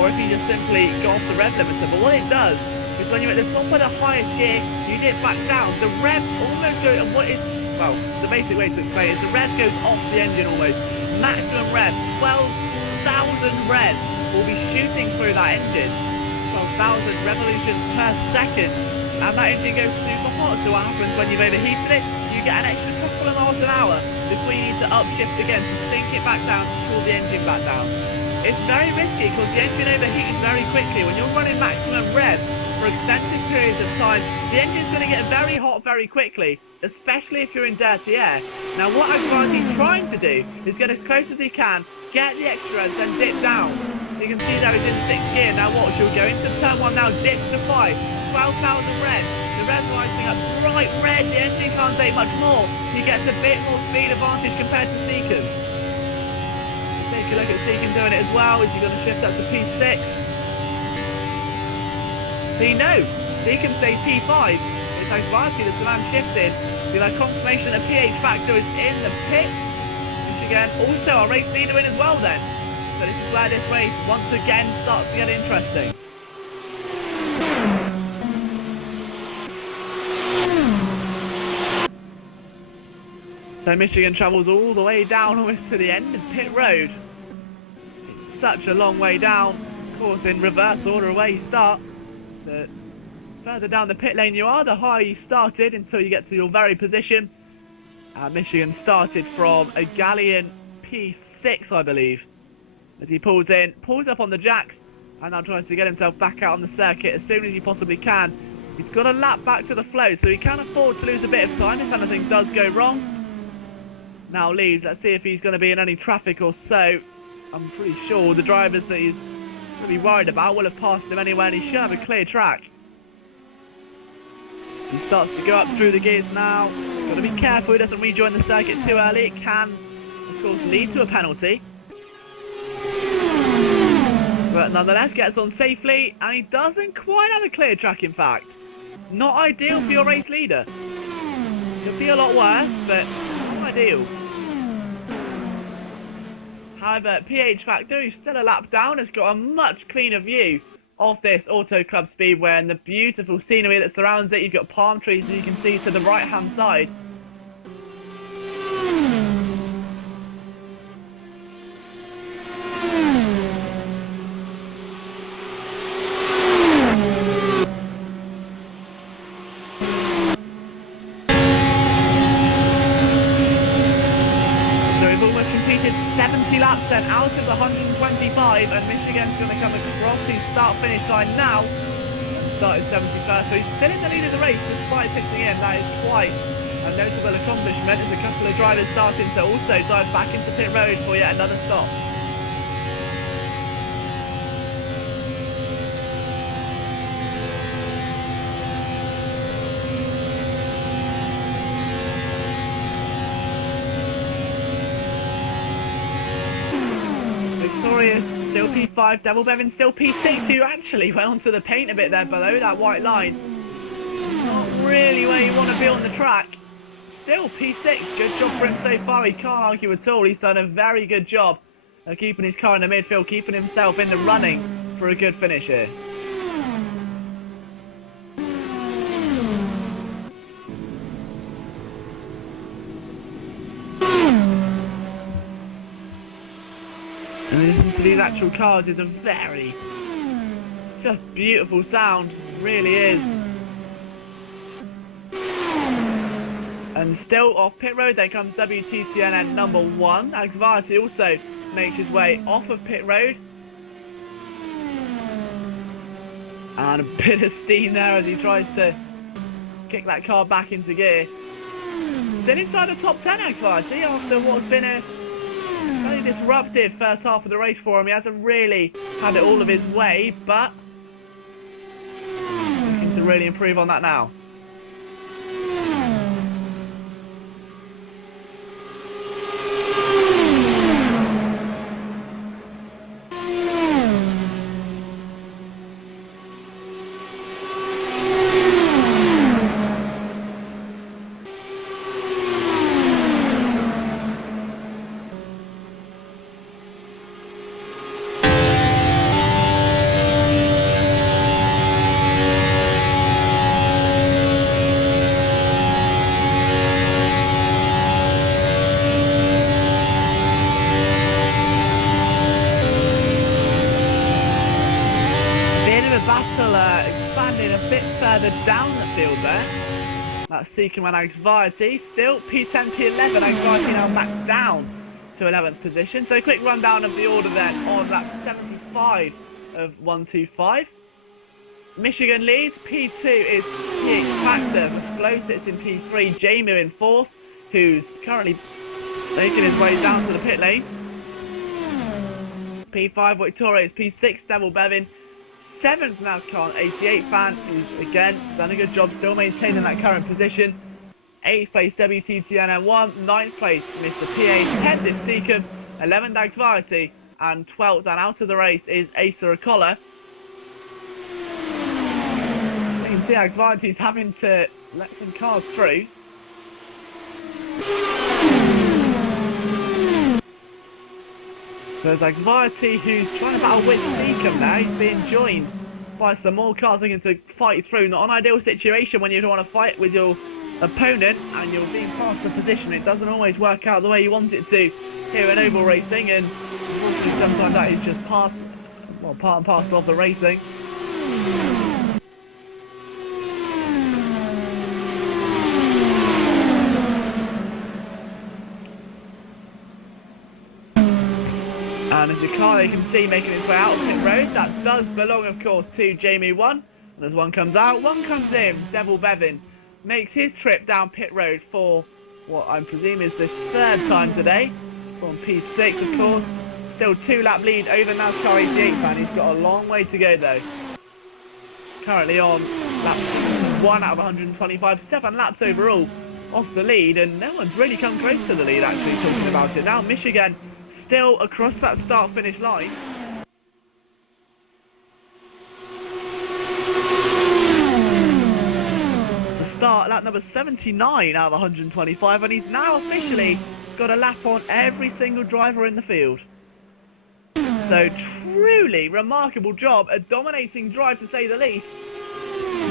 Or if he just simply got off the rev limiter. But what it does is when you're at the top of the highest gear, you dip back down. The rev almost goes, and what is, well, the basic way to explain it is the rev goes off the engine almost. Maximum rev, 12,000 rev will be shooting through that engine. 12,000 revolutions per second. And that engine goes super hot. So what happens when you've overheated it? You get an extra couple of miles an hour before you need to upshift again to sink it back down to cool the engine back down. It's very risky because the engine overheats very quickly. When you're running maximum revs for extensive periods of time, the engine's going to get very hot very quickly, especially if you're in dirty air. Now what Xvarty's trying to do is get as close as he can, get the extra revs and dip down. So you can see that he's in 6th gear. Now watch, he'll go into turn 1 now, dips to 5, 12,000 revs. The revs lighting up bright red, the engine can't take much more. He gets a bit more speed advantage compared to Seacombe. Take a look at Seacombe doing it as well. Is he going to shift up to P6? See, no. Seacombe stays P5. It's Xvarty that's the man shifted. We have confirmation that PH Factor is in the pits. Michigan also our race leader in as well then. So this is where this race once again starts to get interesting. So Michigan travels all the way down almost to the end of pit road. It's such a long way down. Of course, in reverse order where you start. The further down the pit lane you are, the higher you started until you get to your very position. Michigan started from a Galleon P6, I believe. As he pulls in, pulls up on the jacks, and now tries to get himself back out on the circuit as soon as he possibly can. He's got a lap back to the flow, so he can afford to lose a bit of time if anything does go wrong. Now leaves. Let's see if he's going to be in any traffic or so. I'm pretty sure the drivers that he's going to be worried about will have passed him anyway, and he should have a clear track. He starts to go up through the gears now. Got to be careful he doesn't rejoin the circuit too early. It can, of course, lead to a penalty. But nonetheless, gets on safely, and he doesn't quite have a clear track, in fact. Not ideal for your race leader. Could be a lot worse, but not ideal. However, PH Factor, who's still a lap down, has got a much cleaner view of this Auto Club Speedway and the beautiful scenery that surrounds it. You've got palm trees, as you can see, to the right-hand side. Completed 70 laps then out of the 125, and Michigan's going to come across his start-finish line now and started 71st, so he's still in the lead of the race despite pitching in. That is quite a notable accomplishment as a couple of drivers starting to also dive back into pit road for yet another stop. Victorious, still P5, Devil Bevan still P6, who actually went onto the paint a bit there below that white line. Not really where you want to be on the track. Still P6, good job for him so far, he can't argue at all. He's done a very good job of keeping his car in the midfield, keeping himself in the running for a good finish here. And listen to these actual cars, it's a very, just beautiful sound, it really is. And still off pit road, there comes WTTN number 1. Xvarty also makes his way off of pit road. And a bit of steam there as he tries to kick that car back into gear. Still inside the top 10 anxiety after what's been a very disruptive first half of the race for him. He hasn't really had it all of his way, but looking to really improve on that now. Expanding a bit further down the field there. That's Seacom and Anxiety. Still P10, P11. Anxiety now back down to 11th position. So a quick rundown of the order then on lap 75 of 125. Michigan leads. P2 is PH Factor. Flo sits in P3. Jamu in 4th, who's currently making his way down to the pit lane. P5 Victoria is P6 Devil Bevin. 7th NASCAR 88 fan, who's again done a good job still maintaining that current position. 8th place WTTN1, 9th place Mr. PA, 10th is Seacom, 11th Anxiety, and 12th and out of the race is Asa Acola. You can see Anxiety's having to let some cars through. So there's Anxiety, who's trying to battle with Seacom now. He's being joined by some more cars looking to fight through. Not an ideal situation when you don't want to fight with your opponent and you're being past the position. It doesn't always work out the way you want it to here in oval racing, and unfortunately sometimes that is just part and parcel of the racing. And there's a car you can see making its way out of pit road. That does belong, of course, to Jamie 1. And as one comes out, one comes in. Devil Bevin makes his trip down pit road for what I presume is the 3rd time today. From P6, of course. Still 2-lap lead over NASCAR 88 fan. He's got a long way to go, though. Currently on lap 61 out of 125. 7 laps overall off the lead. And no one's really come close to the lead, actually, talking about it. Now, Michigan still across that start-finish line. To start lap number 79 out of 125, and he's now officially got a lap on every single driver in the field. So truly remarkable job, a dominating drive to say the least.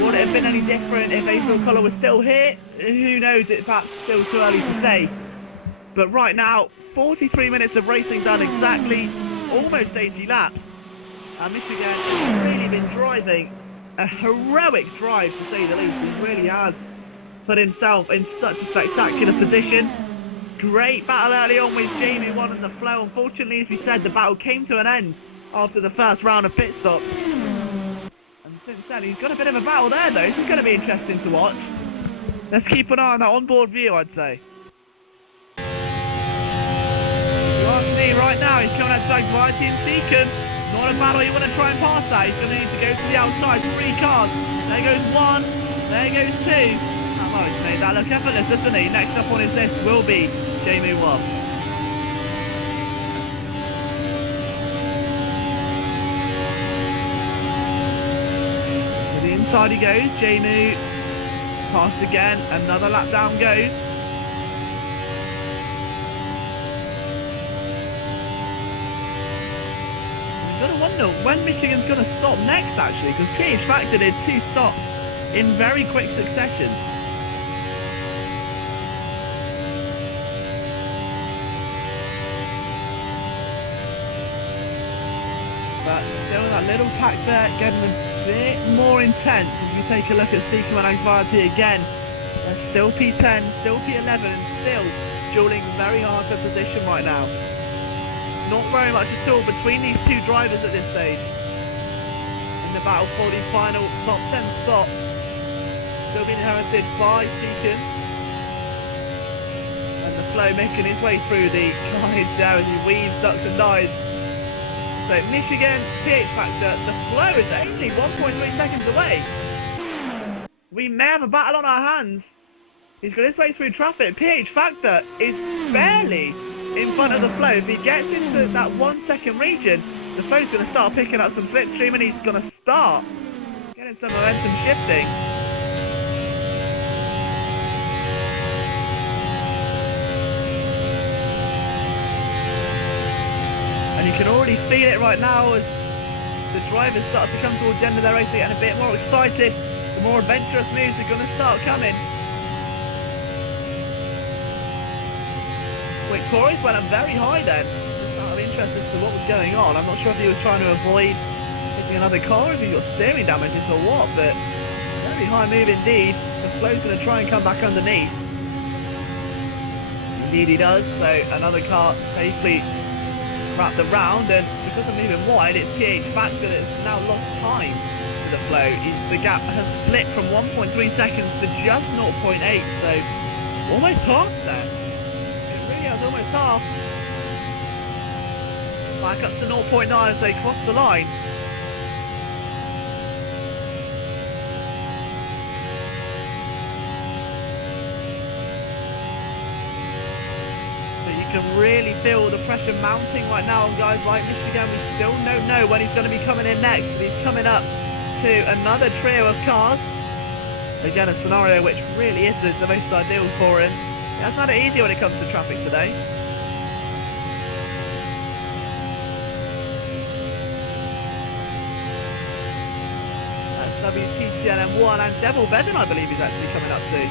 Would it have been any different if Asa Acola was still here? Who knows, it's perhaps still too early to say. But right now, 43 minutes of racing done exactly, almost 80 laps. And Michigan has really been driving a heroic drive, to say the least. He really has put himself in such a spectacular position. Great battle early on with Jamie 1 and the flow. Unfortunately, as we said, the battle came to an end after the first round of pit stops. And since then, he's got a bit of a battle there, though. This is going to be interesting to watch. Let's keep an eye on that onboard view, I'd say. Me right now, he's coming out to Anxiety and Seacom. Not a battle you want to try and pass that. He's going to need to go to the outside. 3 cars. There goes 1. There goes 2. Oh, he's made that look effortless, hasn't he? Next up on his list will be Jamie 1. To the inside he goes. Jamie passed again. Another lap down goes. Got to wonder when Michigan's going to stop next, actually, because PH Factor did 2 stops in very quick succession. But still, that little pack there getting a bit more intense as we take a look at Seacom and Anxiety again. They're still P10, still P11, and still dueling very hard for position right now. Not very much at all between these 2 drivers at this stage in the battle for the final top 10 spot. still being inherited by Seacon. And the flow making his way through the carnage there as he weaves, ducks and dives. So Michigan, PH Factor, the flow is only 1.3 seconds away. We may have a battle on our hands. He's got his way through traffic. PH Factor is barely in front of the flow. If he gets into that 1 second region, the flow's going to start picking up some slipstream and he's going to start getting some momentum shifting. And you can already feel it right now as the drivers start to come towards the end of their race and a bit more excited. The more adventurous moves are going to start coming. Wait, Torres went up very high then. Just out of interest as to what was going on. I'm not sure if he was trying to avoid hitting another car or if he got steering damages or what, but very high move indeed. The flow's going to try and come back underneath. Indeed he does, so another car safely wrapped around, and because I'm moving wide, it's PH Factor that's now lost time to the flow. The gap has slipped from 1.3 seconds to just 0.8, so almost half there. It's almost half. Back up to 0.9 as they cross the line. But you can really feel the pressure mounting right now on guys like Michigan. We still don't know when he's going to be coming in next, but he's coming up to another trio of cars. Again, a scenario which really isn't the most ideal for him. That's not easy when it comes to traffic today. That's WTTNM1 and Devil Bedden, I believe, he's actually coming up to.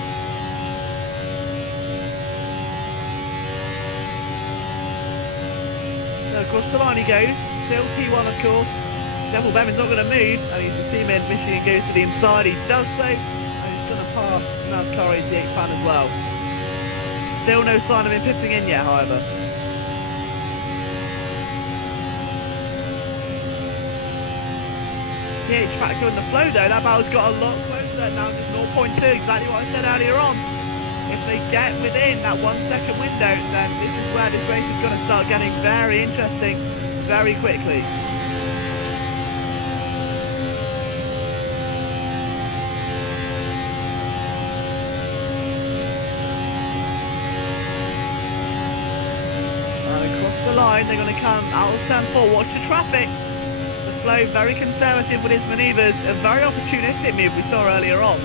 So across the line he goes, still P1 of course. Devil Bedden's not going to move, and he's assuming Michigan goes to the inside. He does so, and he's going to pass NASCAR 88 fan as well. Still no sign of him pitting in yet, however. PH Factor in the flow though, that battle's got a lot closer now, just 0.2, exactly what I said earlier on. If they get within that 1 second window, then this is where this race is going to start getting very interesting very quickly. The line, they're going to come out of turn 4. Watch the traffic. The flow very conservative with his manoeuvres, a very opportunistic move we saw earlier on.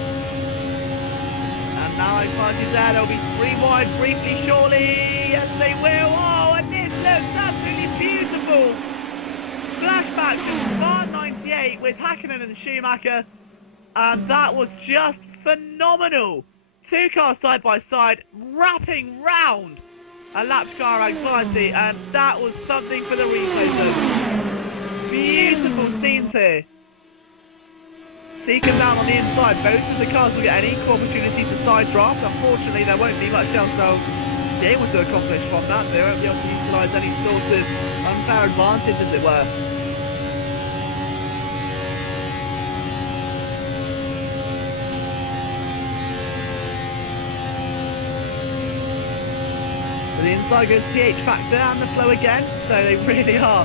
And now as far as he's there, they'll be 3 wide briefly, surely. Yes, they will. Oh, and this looks absolutely beautiful. Flashbacks of Spa 98 with Hakkinen and Schumacher, and that was just phenomenal. 2 cars side by side, wrapping round a lapped car anxiety, and that was something for the replay though. Beautiful scenes here. Seacon down on the inside, both of the cars will get an equal opportunity to side draft. Unfortunately, there won't be much else they'll be able to accomplish from that. They won't be able to utilise any sort of unfair advantage, as it were. The inside goes PH Factor and the flow again, so they really are.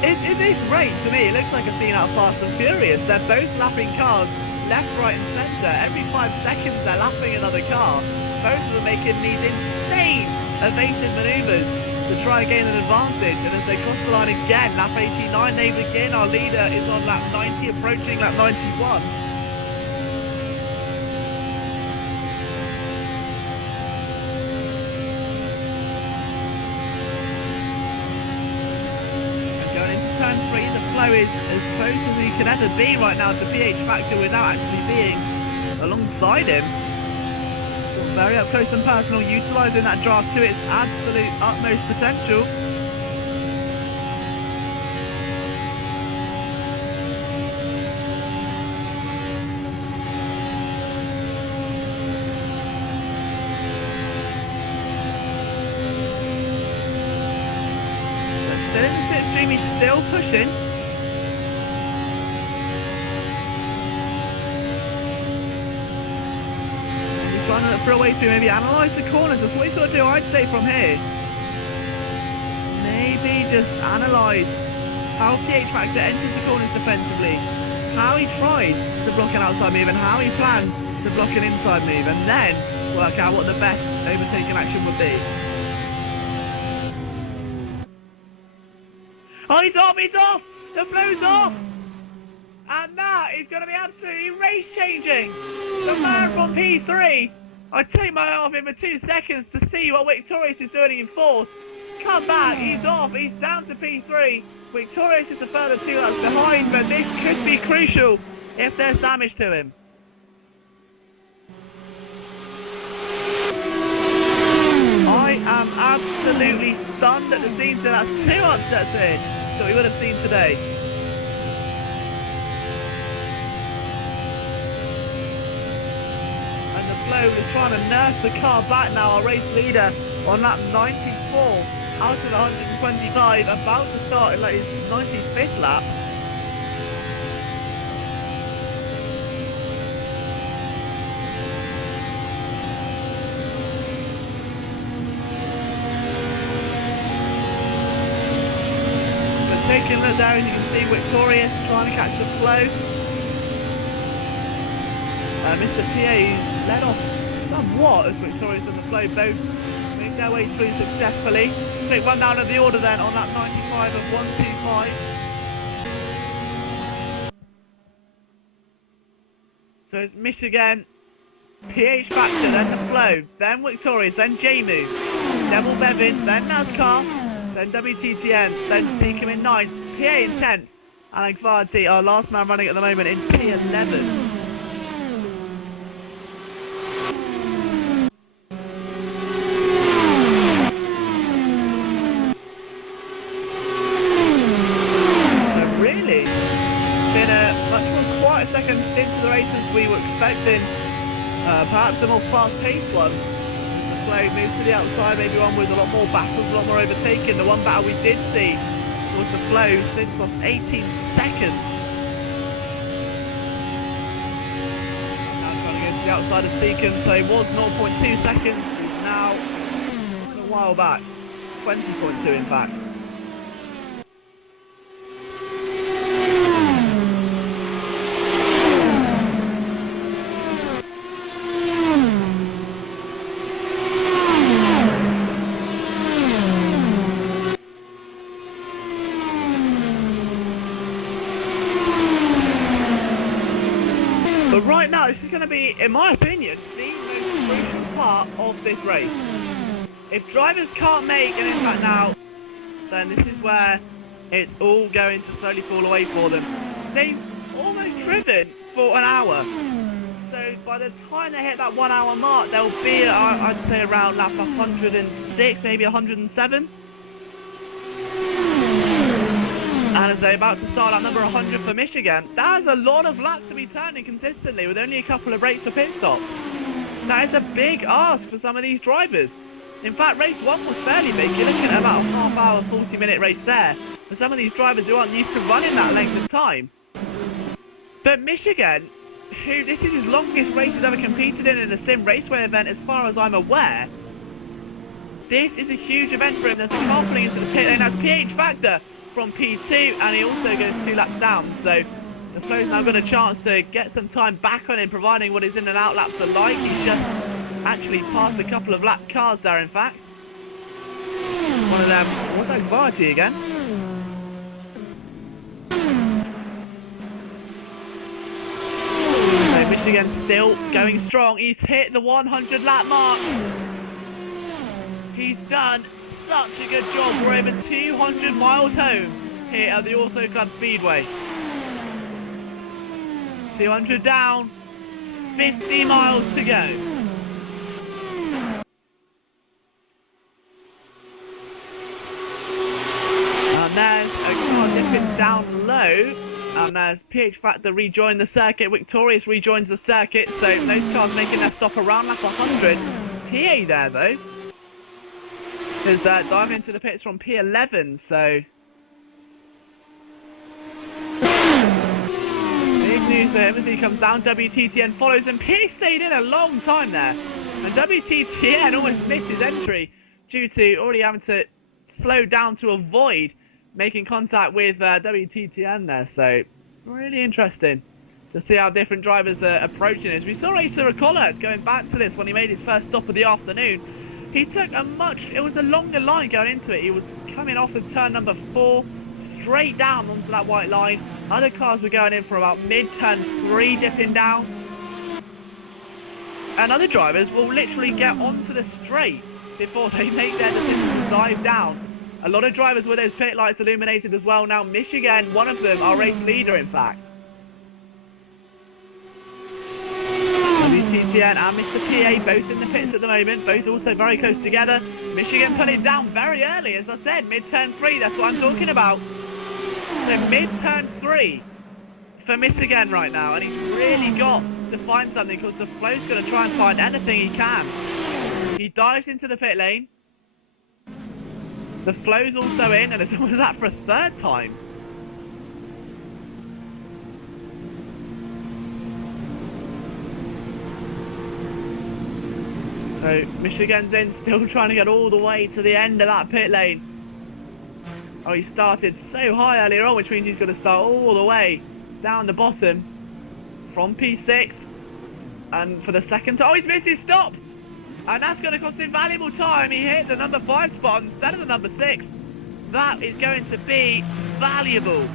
In this rate, to me, it looks like a scene out of Fast and Furious. They're both lapping cars left, right and centre. Every 5 seconds they're lapping another car. Both of them making these insane evasive manoeuvres to try and gain an advantage. And as they cross the line again, lap 89 they begin. Our leader is on lap 90, approaching lap 91. Turn 3, the flow is as close as he can ever be right now to PH Factor without actually being alongside him. Very up close and personal, utilising that draft to its absolute utmost potential. Still in the slipstream, he's still pushing. for a way to maybe analyse the corners. That's what he's got to do, I'd say, from here. Maybe just analyse how PH Factor enters the corners defensively, how he tries to block an outside move, and how he plans to block an inside move, and then work out what the best overtaking action would be. Oh, he's off! He's off! The flow's off! And that is going to be absolutely race-changing. The man from P3. I take my eye off him for 2 seconds to see what Victorious is doing in 4th. Come back, he's off, he's down to P3. Victorious is a further 2 laps behind, but this could be crucial if there's damage to him. I am absolutely stunned at the scene, so that's 2 upsets here that we would have seen today. And the Flow is trying to nurse the car back now, our race leader on lap 94 out of 125, about to start in like his 95th lap. Taking a look there, as you can see, Victorious trying to catch the Flow. Mr. PA's led off somewhat as Victorious and the Flow both make their way through successfully. Quick run down of the order then on lap 95 of 125. So it's Michigan, PH Factor, then the Flow, then Victorious, then J-Move, Devil Bevin, then NASCAR, then WTTN, then Seacom in 9th, PA in 10th, Alex Vardy, our last man running at the moment, in P11. So really, been a much more quiet second stint to the race as we were expecting, perhaps a more fast-paced one. Flow moves to the outside, maybe one with a lot more battles, a lot more overtaking. The one battle we did see was the Flow since lost 18 seconds. Now trying to go to the outside of Seacom, so it was 0.2 seconds, but he's now a while back, 20.2 in fact. But right now, this is going to be, in my opinion, the most crucial part of this race. If drivers can't make an impact now, then this is where it's all going to slowly fall away for them. They've almost driven for an hour. So by the time they hit that 1 hour mark, they'll be, I'd say, around lap 106, maybe 107. And as they're about to start at number 100 for Michigan, that's a lot of laps to be turning consistently with only a couple of breaks for pit stops. That is a big ask for some of these drivers. In fact, race 1 was fairly big. You're looking at about a half hour, 40-minute race there for some of these drivers who aren't used to running that length of time. But Michigan, who this is his longest race he's ever competed in a Simraceway event as far as I'm aware, this is a huge event for him. There's a car pulling into the pit lane. That's PH Factor from P2, and he also goes 2 laps down. So the Flow's now got a chance to get some time back on him, providing what his in and out laps are like. He's just actually passed a couple of lap cars there, in fact. One of them, what's that, Vardy again? So Michigan still going strong. He's hit the 100 lap mark. He's done such a good job. We're over 200 miles home here at the Auto Club Speedway. 200 down, 50 miles to go. And there's a car dipping down low. And as PH Factor rejoined the circuit, Victorious rejoins the circuit. So those cars making their stop around lap 100. PA there though is diving into the pits from P11, so big news for him as he comes down. WTTN follows him. P stayed in a long time there. And WTTN almost missed his entry due to already having to slow down to avoid making contact with WTTN there. So really interesting to see how different drivers are approaching this. We saw Racer Ricola going back to this when he made his first stop of the afternoon. He took it was a longer line going into it. He was coming off of turn number 4, straight down onto that white line. Other cars were going in for about mid-turn 3, dipping down. And other drivers will literally get onto the straight before they make their decision to dive down. A lot of drivers with those pit lights illuminated as well now. Michigan, one of them, our race leader in fact. WTTN and Mr. PA both in the pits at the moment, both also very close together. Michigan putting down very early, as I said, mid-turn 3, that's what I'm talking about. So mid-turn 3 for Michigan right now, and he's really got to find something because the flow's going to try and find anything he can. He dives into the pit lane. The flow's also in, and it's almost that for a third time. So Michigan's in, still trying to get all the way to the end of that pit lane. Oh, he started so high earlier on, which means he's going to start all the way down the bottom from P6. And for the second time, oh, he's missed his stop! And that's going to cost him valuable time. He hit the number 5 spot instead of the number 6. That is going to be valuable.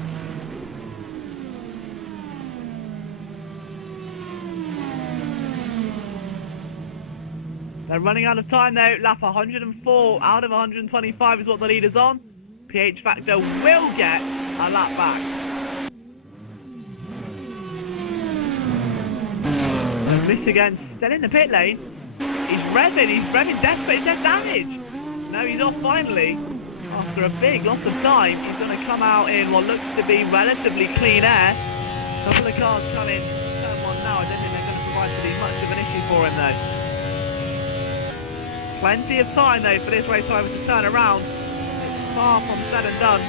They're running out of time though. Lap 104 out of 125 is what the leader's on. PH Factor will get a lap back. Michigan still in the pit lane. He's revving desperate. Is there damage? No, he's off finally. After a big loss of time, he's going to come out in what looks to be relatively clean air. A couple of cars coming turn 1 now. I don't think they're going to provide too much of an issue for him though. Plenty of time though for this race driver to turn around. It's far from said and done.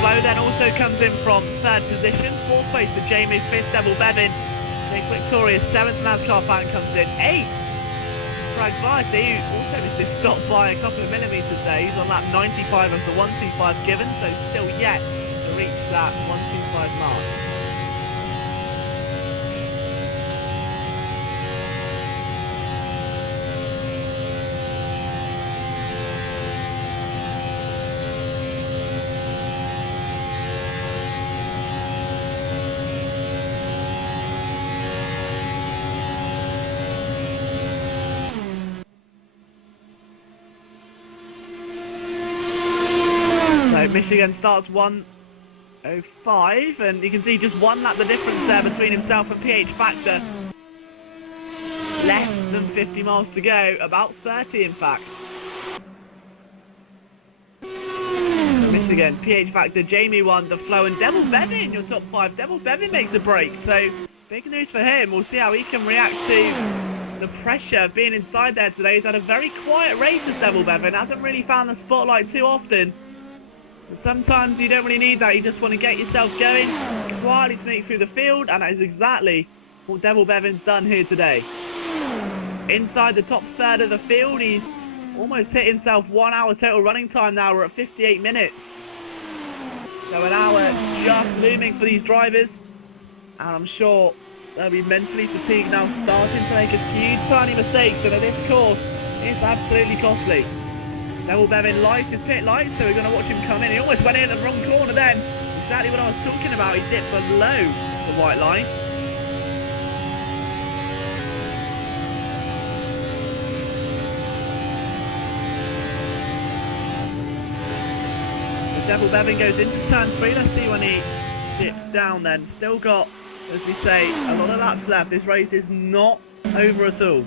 Flow then also comes in from 3rd position. 4th place for Jamie, 5th Devil Bevin. 6th Victorious, 7th NASCAR fan comes in. 8th Frank Varty, who also missed his stop by a couple of millimetres there. He's on lap 95 of the 125 given, so still yet to reach that 125 mark. Michigan starts 1:05, and you can see just 1 lap the difference there between himself and PH Factor. Less than 50 miles to go, about 30 in fact. Michigan, PH Factor, Jamie 1, The Flow, and Devil Bevin, your top 5. Devil Bevin makes a break, so big news for him. We'll see how he can react to the pressure of being inside there today. He's had a very quiet race as Devil Bevin, hasn't really found the spotlight too often. But sometimes you don't really need that. You just want to get yourself going, quietly sneak through the field, and that is exactly what Devil Bevin's done here today. Inside the top third of the field, he's almost hit himself 1 hour total running time now. We're at 58 minutes. So an hour just looming for these drivers. And I'm sure they'll be mentally fatigued now, starting to make a few tiny mistakes. And at this course, it's absolutely costly. Devil Bevin lights his pit light, so we're going to watch him come in. He almost went in at the wrong corner then. Exactly what I was talking about. He dipped below the white line. As Devil Bevin goes into turn 3, let's see when he dips down then. Still got, as we say, a lot of laps left. This race is not over at all.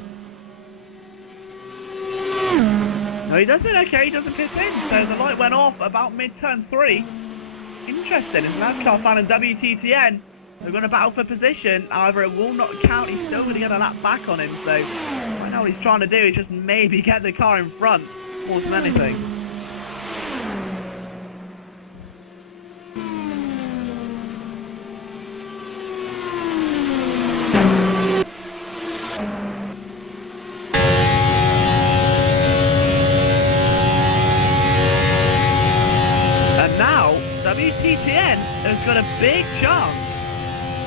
No, he doesn't. Okay, he doesn't pit in. So the light went off about mid-turn 3. Interesting. As NASCAR fan and WTTN, they're going to battle for position. However, it will not count. He's still going to get a lap back on him. So right now what he's trying to do is just maybe get the car in front more than anything. has got a big chance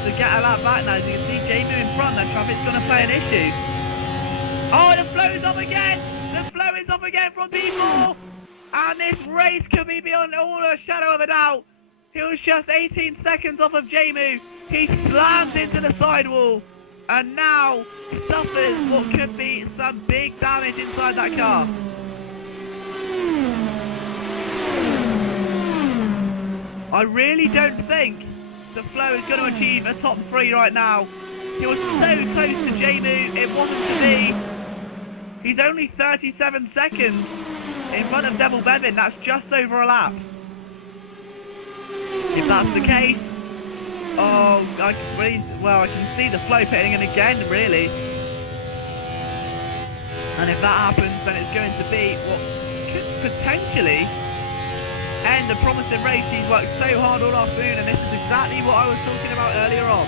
to get a lap back now. As you can see, Jamie in front, that traffic's going to play an issue. Oh, the flow is off again! The flow is off again from P4! And this race could be beyond all a shadow of a doubt. He was just 18 seconds off of Jamu. He slams into the sidewall and now suffers what could be some big damage inside that car. I really don't think the flow is going to achieve a top 3 right now. He was so close to Jamu, it wasn't to be. He's only 37 seconds in front of Devil Bevin. That's just over a lap. If that's the case, oh, I can see the flow pitting in again, really. And if that happens, then it's going to be what could potentially end a promising race. He's worked so hard all afternoon, and this is exactly what I was talking about earlier on.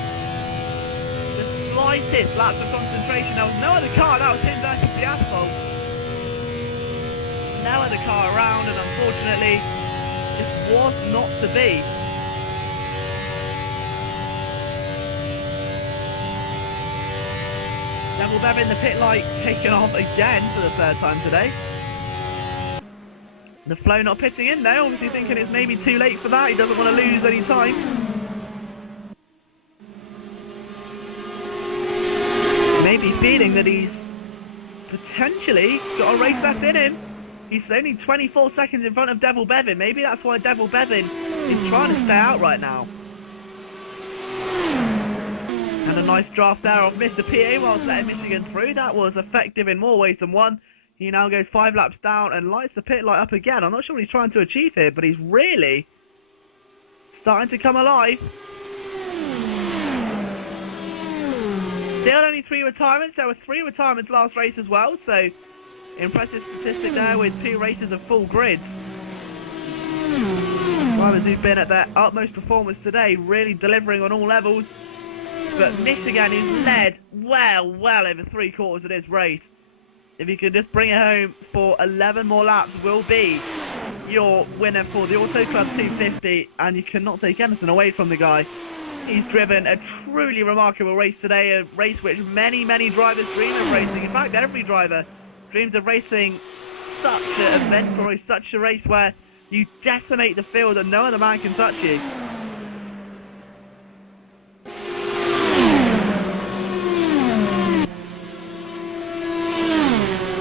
The slightest lapse of concentration. There was no other car, that was him versus the asphalt. No other car around, and unfortunately, this was not to be. Devil Bevin, the pit light, taken off again for the 3rd time today. The flow not pitting in there, obviously thinking it's maybe too late for that. He doesn't want to lose any time. Maybe feeling that he's potentially got a race left in him. He's only 24 seconds in front of Devil Bevin. Maybe that's why Devil Bevin is trying to stay out right now. And a nice draft there of Mr. PA whilst letting Michigan through. That was effective in more ways than one. He now goes 5 laps down and lights the pit light up again. I'm not sure what he's trying to achieve here, but he's really starting to come alive. Still only 3 retirements. There were 3 retirements last race as well, so impressive statistic there with 2 races of full grids. Drivers who've been at their utmost performance today, really delivering on all levels. But Michigan, who's led well over 3/4 of this race, if he can just bring it home for 11 more laps, will be your winner for the Auto Club 250, and you cannot take anything away from the guy. He's driven a truly remarkable race today, a race which many drivers dream of racing. In fact, every driver dreams of racing such an eventful race, such a race where you decimate the field and no other man can touch you.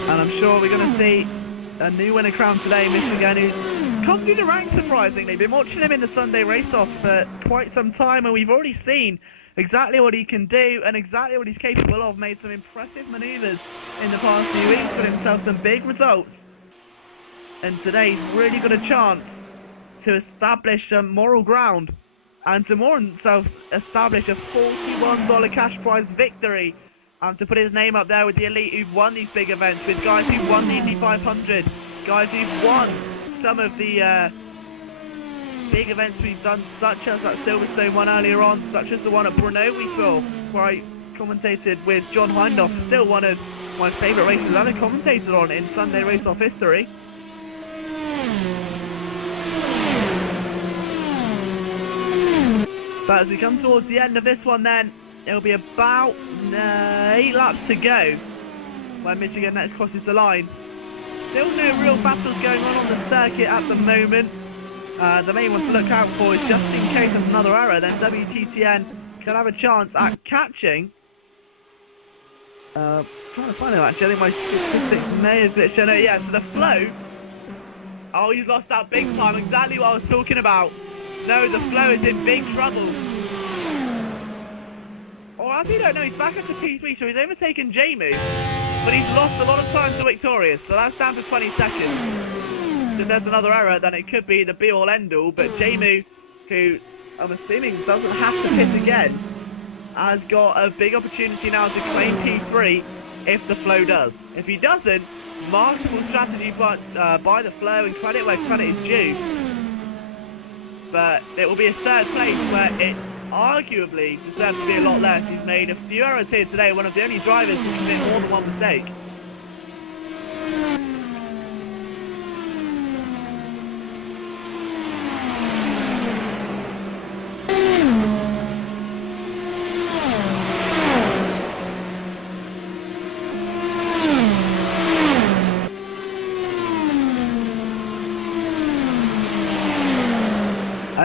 And I'm sure we're going to see a new winner crowned today. Michigan, who's come through the ranks surprisingly. Been watching him in the Sunday race-offs for quite some time, and we've already seen exactly what he can do and exactly what he's capable of. Made some impressive manoeuvres in the past few weeks, got himself some big results. And today he's really got a chance to establish some moral ground and to more himself establish a $41 cash prize victory. To put his name up there with the elite who've won these big events, with guys who've won the Indy 500, guys who've won some of the big events we've done, such as that Silverstone one earlier on, such as the one at Brno we saw, where I commentated with John Hindhoff, still one of my favourite races I've ever commentated on in Sunday race-off history. But as we come towards the end of this one then, it'll be about 8 laps to go when Michigan next crosses the line. Still no real battles going on the circuit at the moment. The main one to look out for is just in case there's another error, then WTTN could have a chance at catching. Trying to find it actually, I think my statistics may have glitched. No, yeah, so the flow. Oh, he's lost out big time, exactly what I was talking about. No, the flow is in big trouble. Or as you don't know, he's back up to P3, so he's overtaken Jamu, but he's lost a lot of time to Victorious, so that's down to 20 seconds. So if there's another error, then it could be the be-all end-all, but Jamu, who I'm assuming doesn't have to pit again, has got a big opportunity now to claim P3 if the flow does. If he doesn't, masterful strategy by the flow, and credit where credit is due. But it will be a 3rd place where it arguably deserves to be a lot less. He's made a few errors here today, one of the only drivers to commit more than one mistake.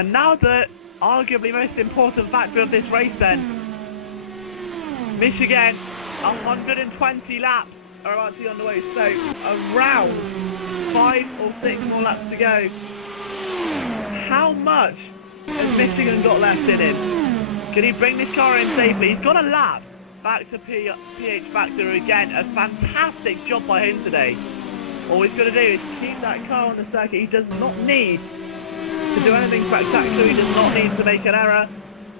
And now the arguably most important factor of this race then. Michigan, 120 laps are about to be on the way, so around 5 or 6 more laps to go. How much has Michigan got left in him? Can he bring this car in safely? He's got a lap back to PH Factor again. A fantastic job by him today. All he's got to do is keep that car on the circuit. He does not need to do anything spectacular. He does not need to make an error.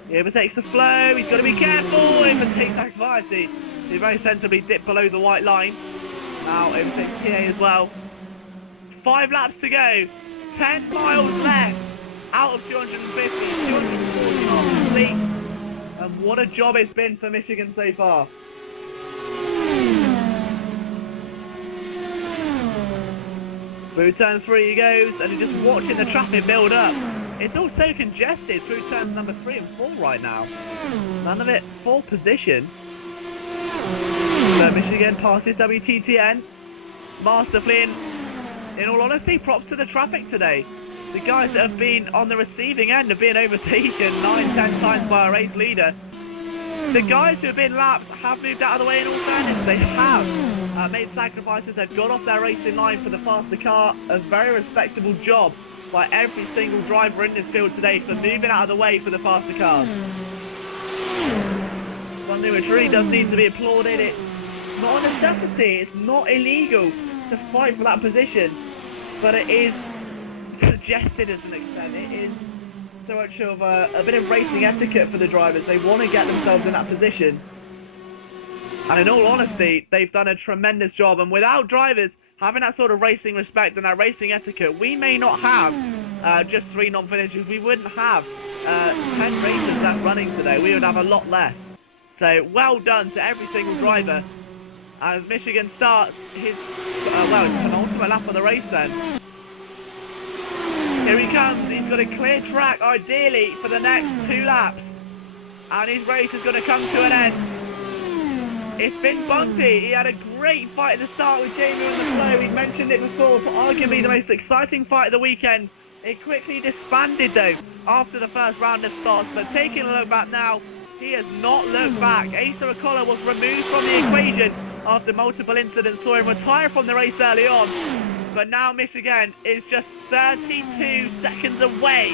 He overtakes the flow. He's got to be careful. Overtakes anxiety. He very sensibly dipped below the white line. Now overtakes PA as well. 5 laps to go. 10 miles left. Out of 250. 240 miles complete. And what a job it's been for Michigan so far. Through turn 3 he goes, and he's just watching the traffic build up. It's all so congested through turns number 3 and 4 right now. None of it full position. But Michigan passes WTTN masterfully. In all honesty, props to the traffic today. The guys that have been on the receiving end of being overtaken 9-10 times by a race leader. The guys who have been lapped have moved out of the way in all fairness. They have made sacrifices. They've got off their racing line for the faster car. A very respectable job by every single driver in this field today for moving out of the way for the faster cars. Something which really does need to be applauded. It's not a necessity. It's not illegal to fight for that position. But it is suggested as an extent. It is so much of a bit of racing etiquette for the drivers. They want to get themselves in that position. And in all honesty, they've done a tremendous job. And without drivers having that sort of racing respect and that racing etiquette, we may not have just 3 non-finishers. We wouldn't have 10 races left running today. We would have a lot less. So well done to every single driver. And as Michigan starts his penultimate lap of the race then. Here he comes. He's got a clear track, ideally, for the next 2 laps. And his race is going to come to an end. It's been bumpy. He had a great fight at the start with Jamie on the flow. We've mentioned it before, but arguably the most exciting fight of the weekend. It quickly disbanded, though, after the first round of starts. But taking a look back now, he has not looked back. Asa Acola was removed from the equation after multiple incidents saw him retire from the race early on. But now Michigan is just 32 seconds away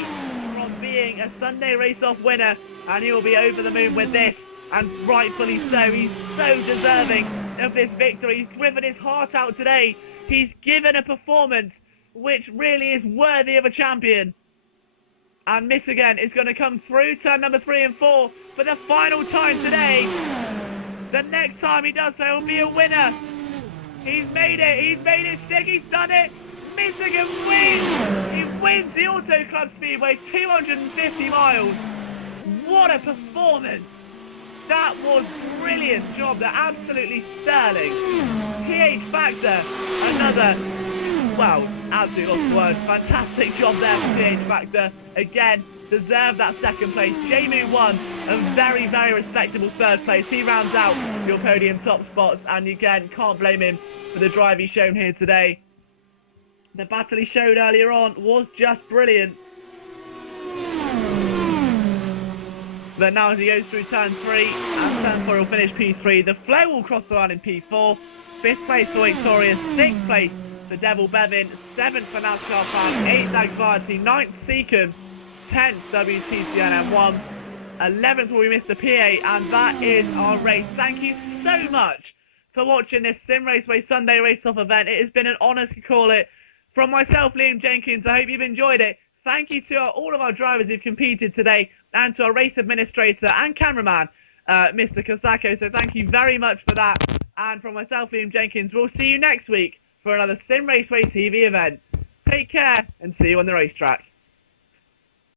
from being a Sunday race-off winner, and he will be over the moon with this, and rightfully so. He's so deserving of this victory. He's driven his heart out today. He's given a performance which really is worthy of a champion. And Michigan is going to come through turn number 3 and 4 for the final time today. The next time he does so, he'll be a winner. He's made it. He's made it stick. He's done it. Michigan wins. He wins the Auto Club Speedway 250 miles. What a performance. That was brilliant job. They're absolutely sterling. PH Factor, another, well, absolutely lost words. Fantastic job there for PH Factor. Again, deserved that second place. Jamu won a very, very respectable third place. He rounds out your podium top spots, and again, can't blame him for the drive he's shown here today. The battle he showed earlier on was just brilliant. But now as he goes through turn 3 and turn 4, he'll finish P3. The Flow will cross the line in P4. 5th place for Victoria, 6th place for Devil Bevin, 7th for NASCAR Fan, 8th Anxiety, 9th Seacom, 10th WTTN M1, 11th will be Mr. PA, and that is our race. Thank you so much for watching this Simraceway Sunday race-off event. It has been an honour to call it. From myself, Liam Jenkins, I hope you've enjoyed it. Thank you to all of our drivers who've competed today, and to our race administrator and cameraman, Mr. Kosako. So thank you very much for that. And from myself, Liam Jenkins, we'll see you next week for another Simraceway TV event. Take care and see you on the racetrack.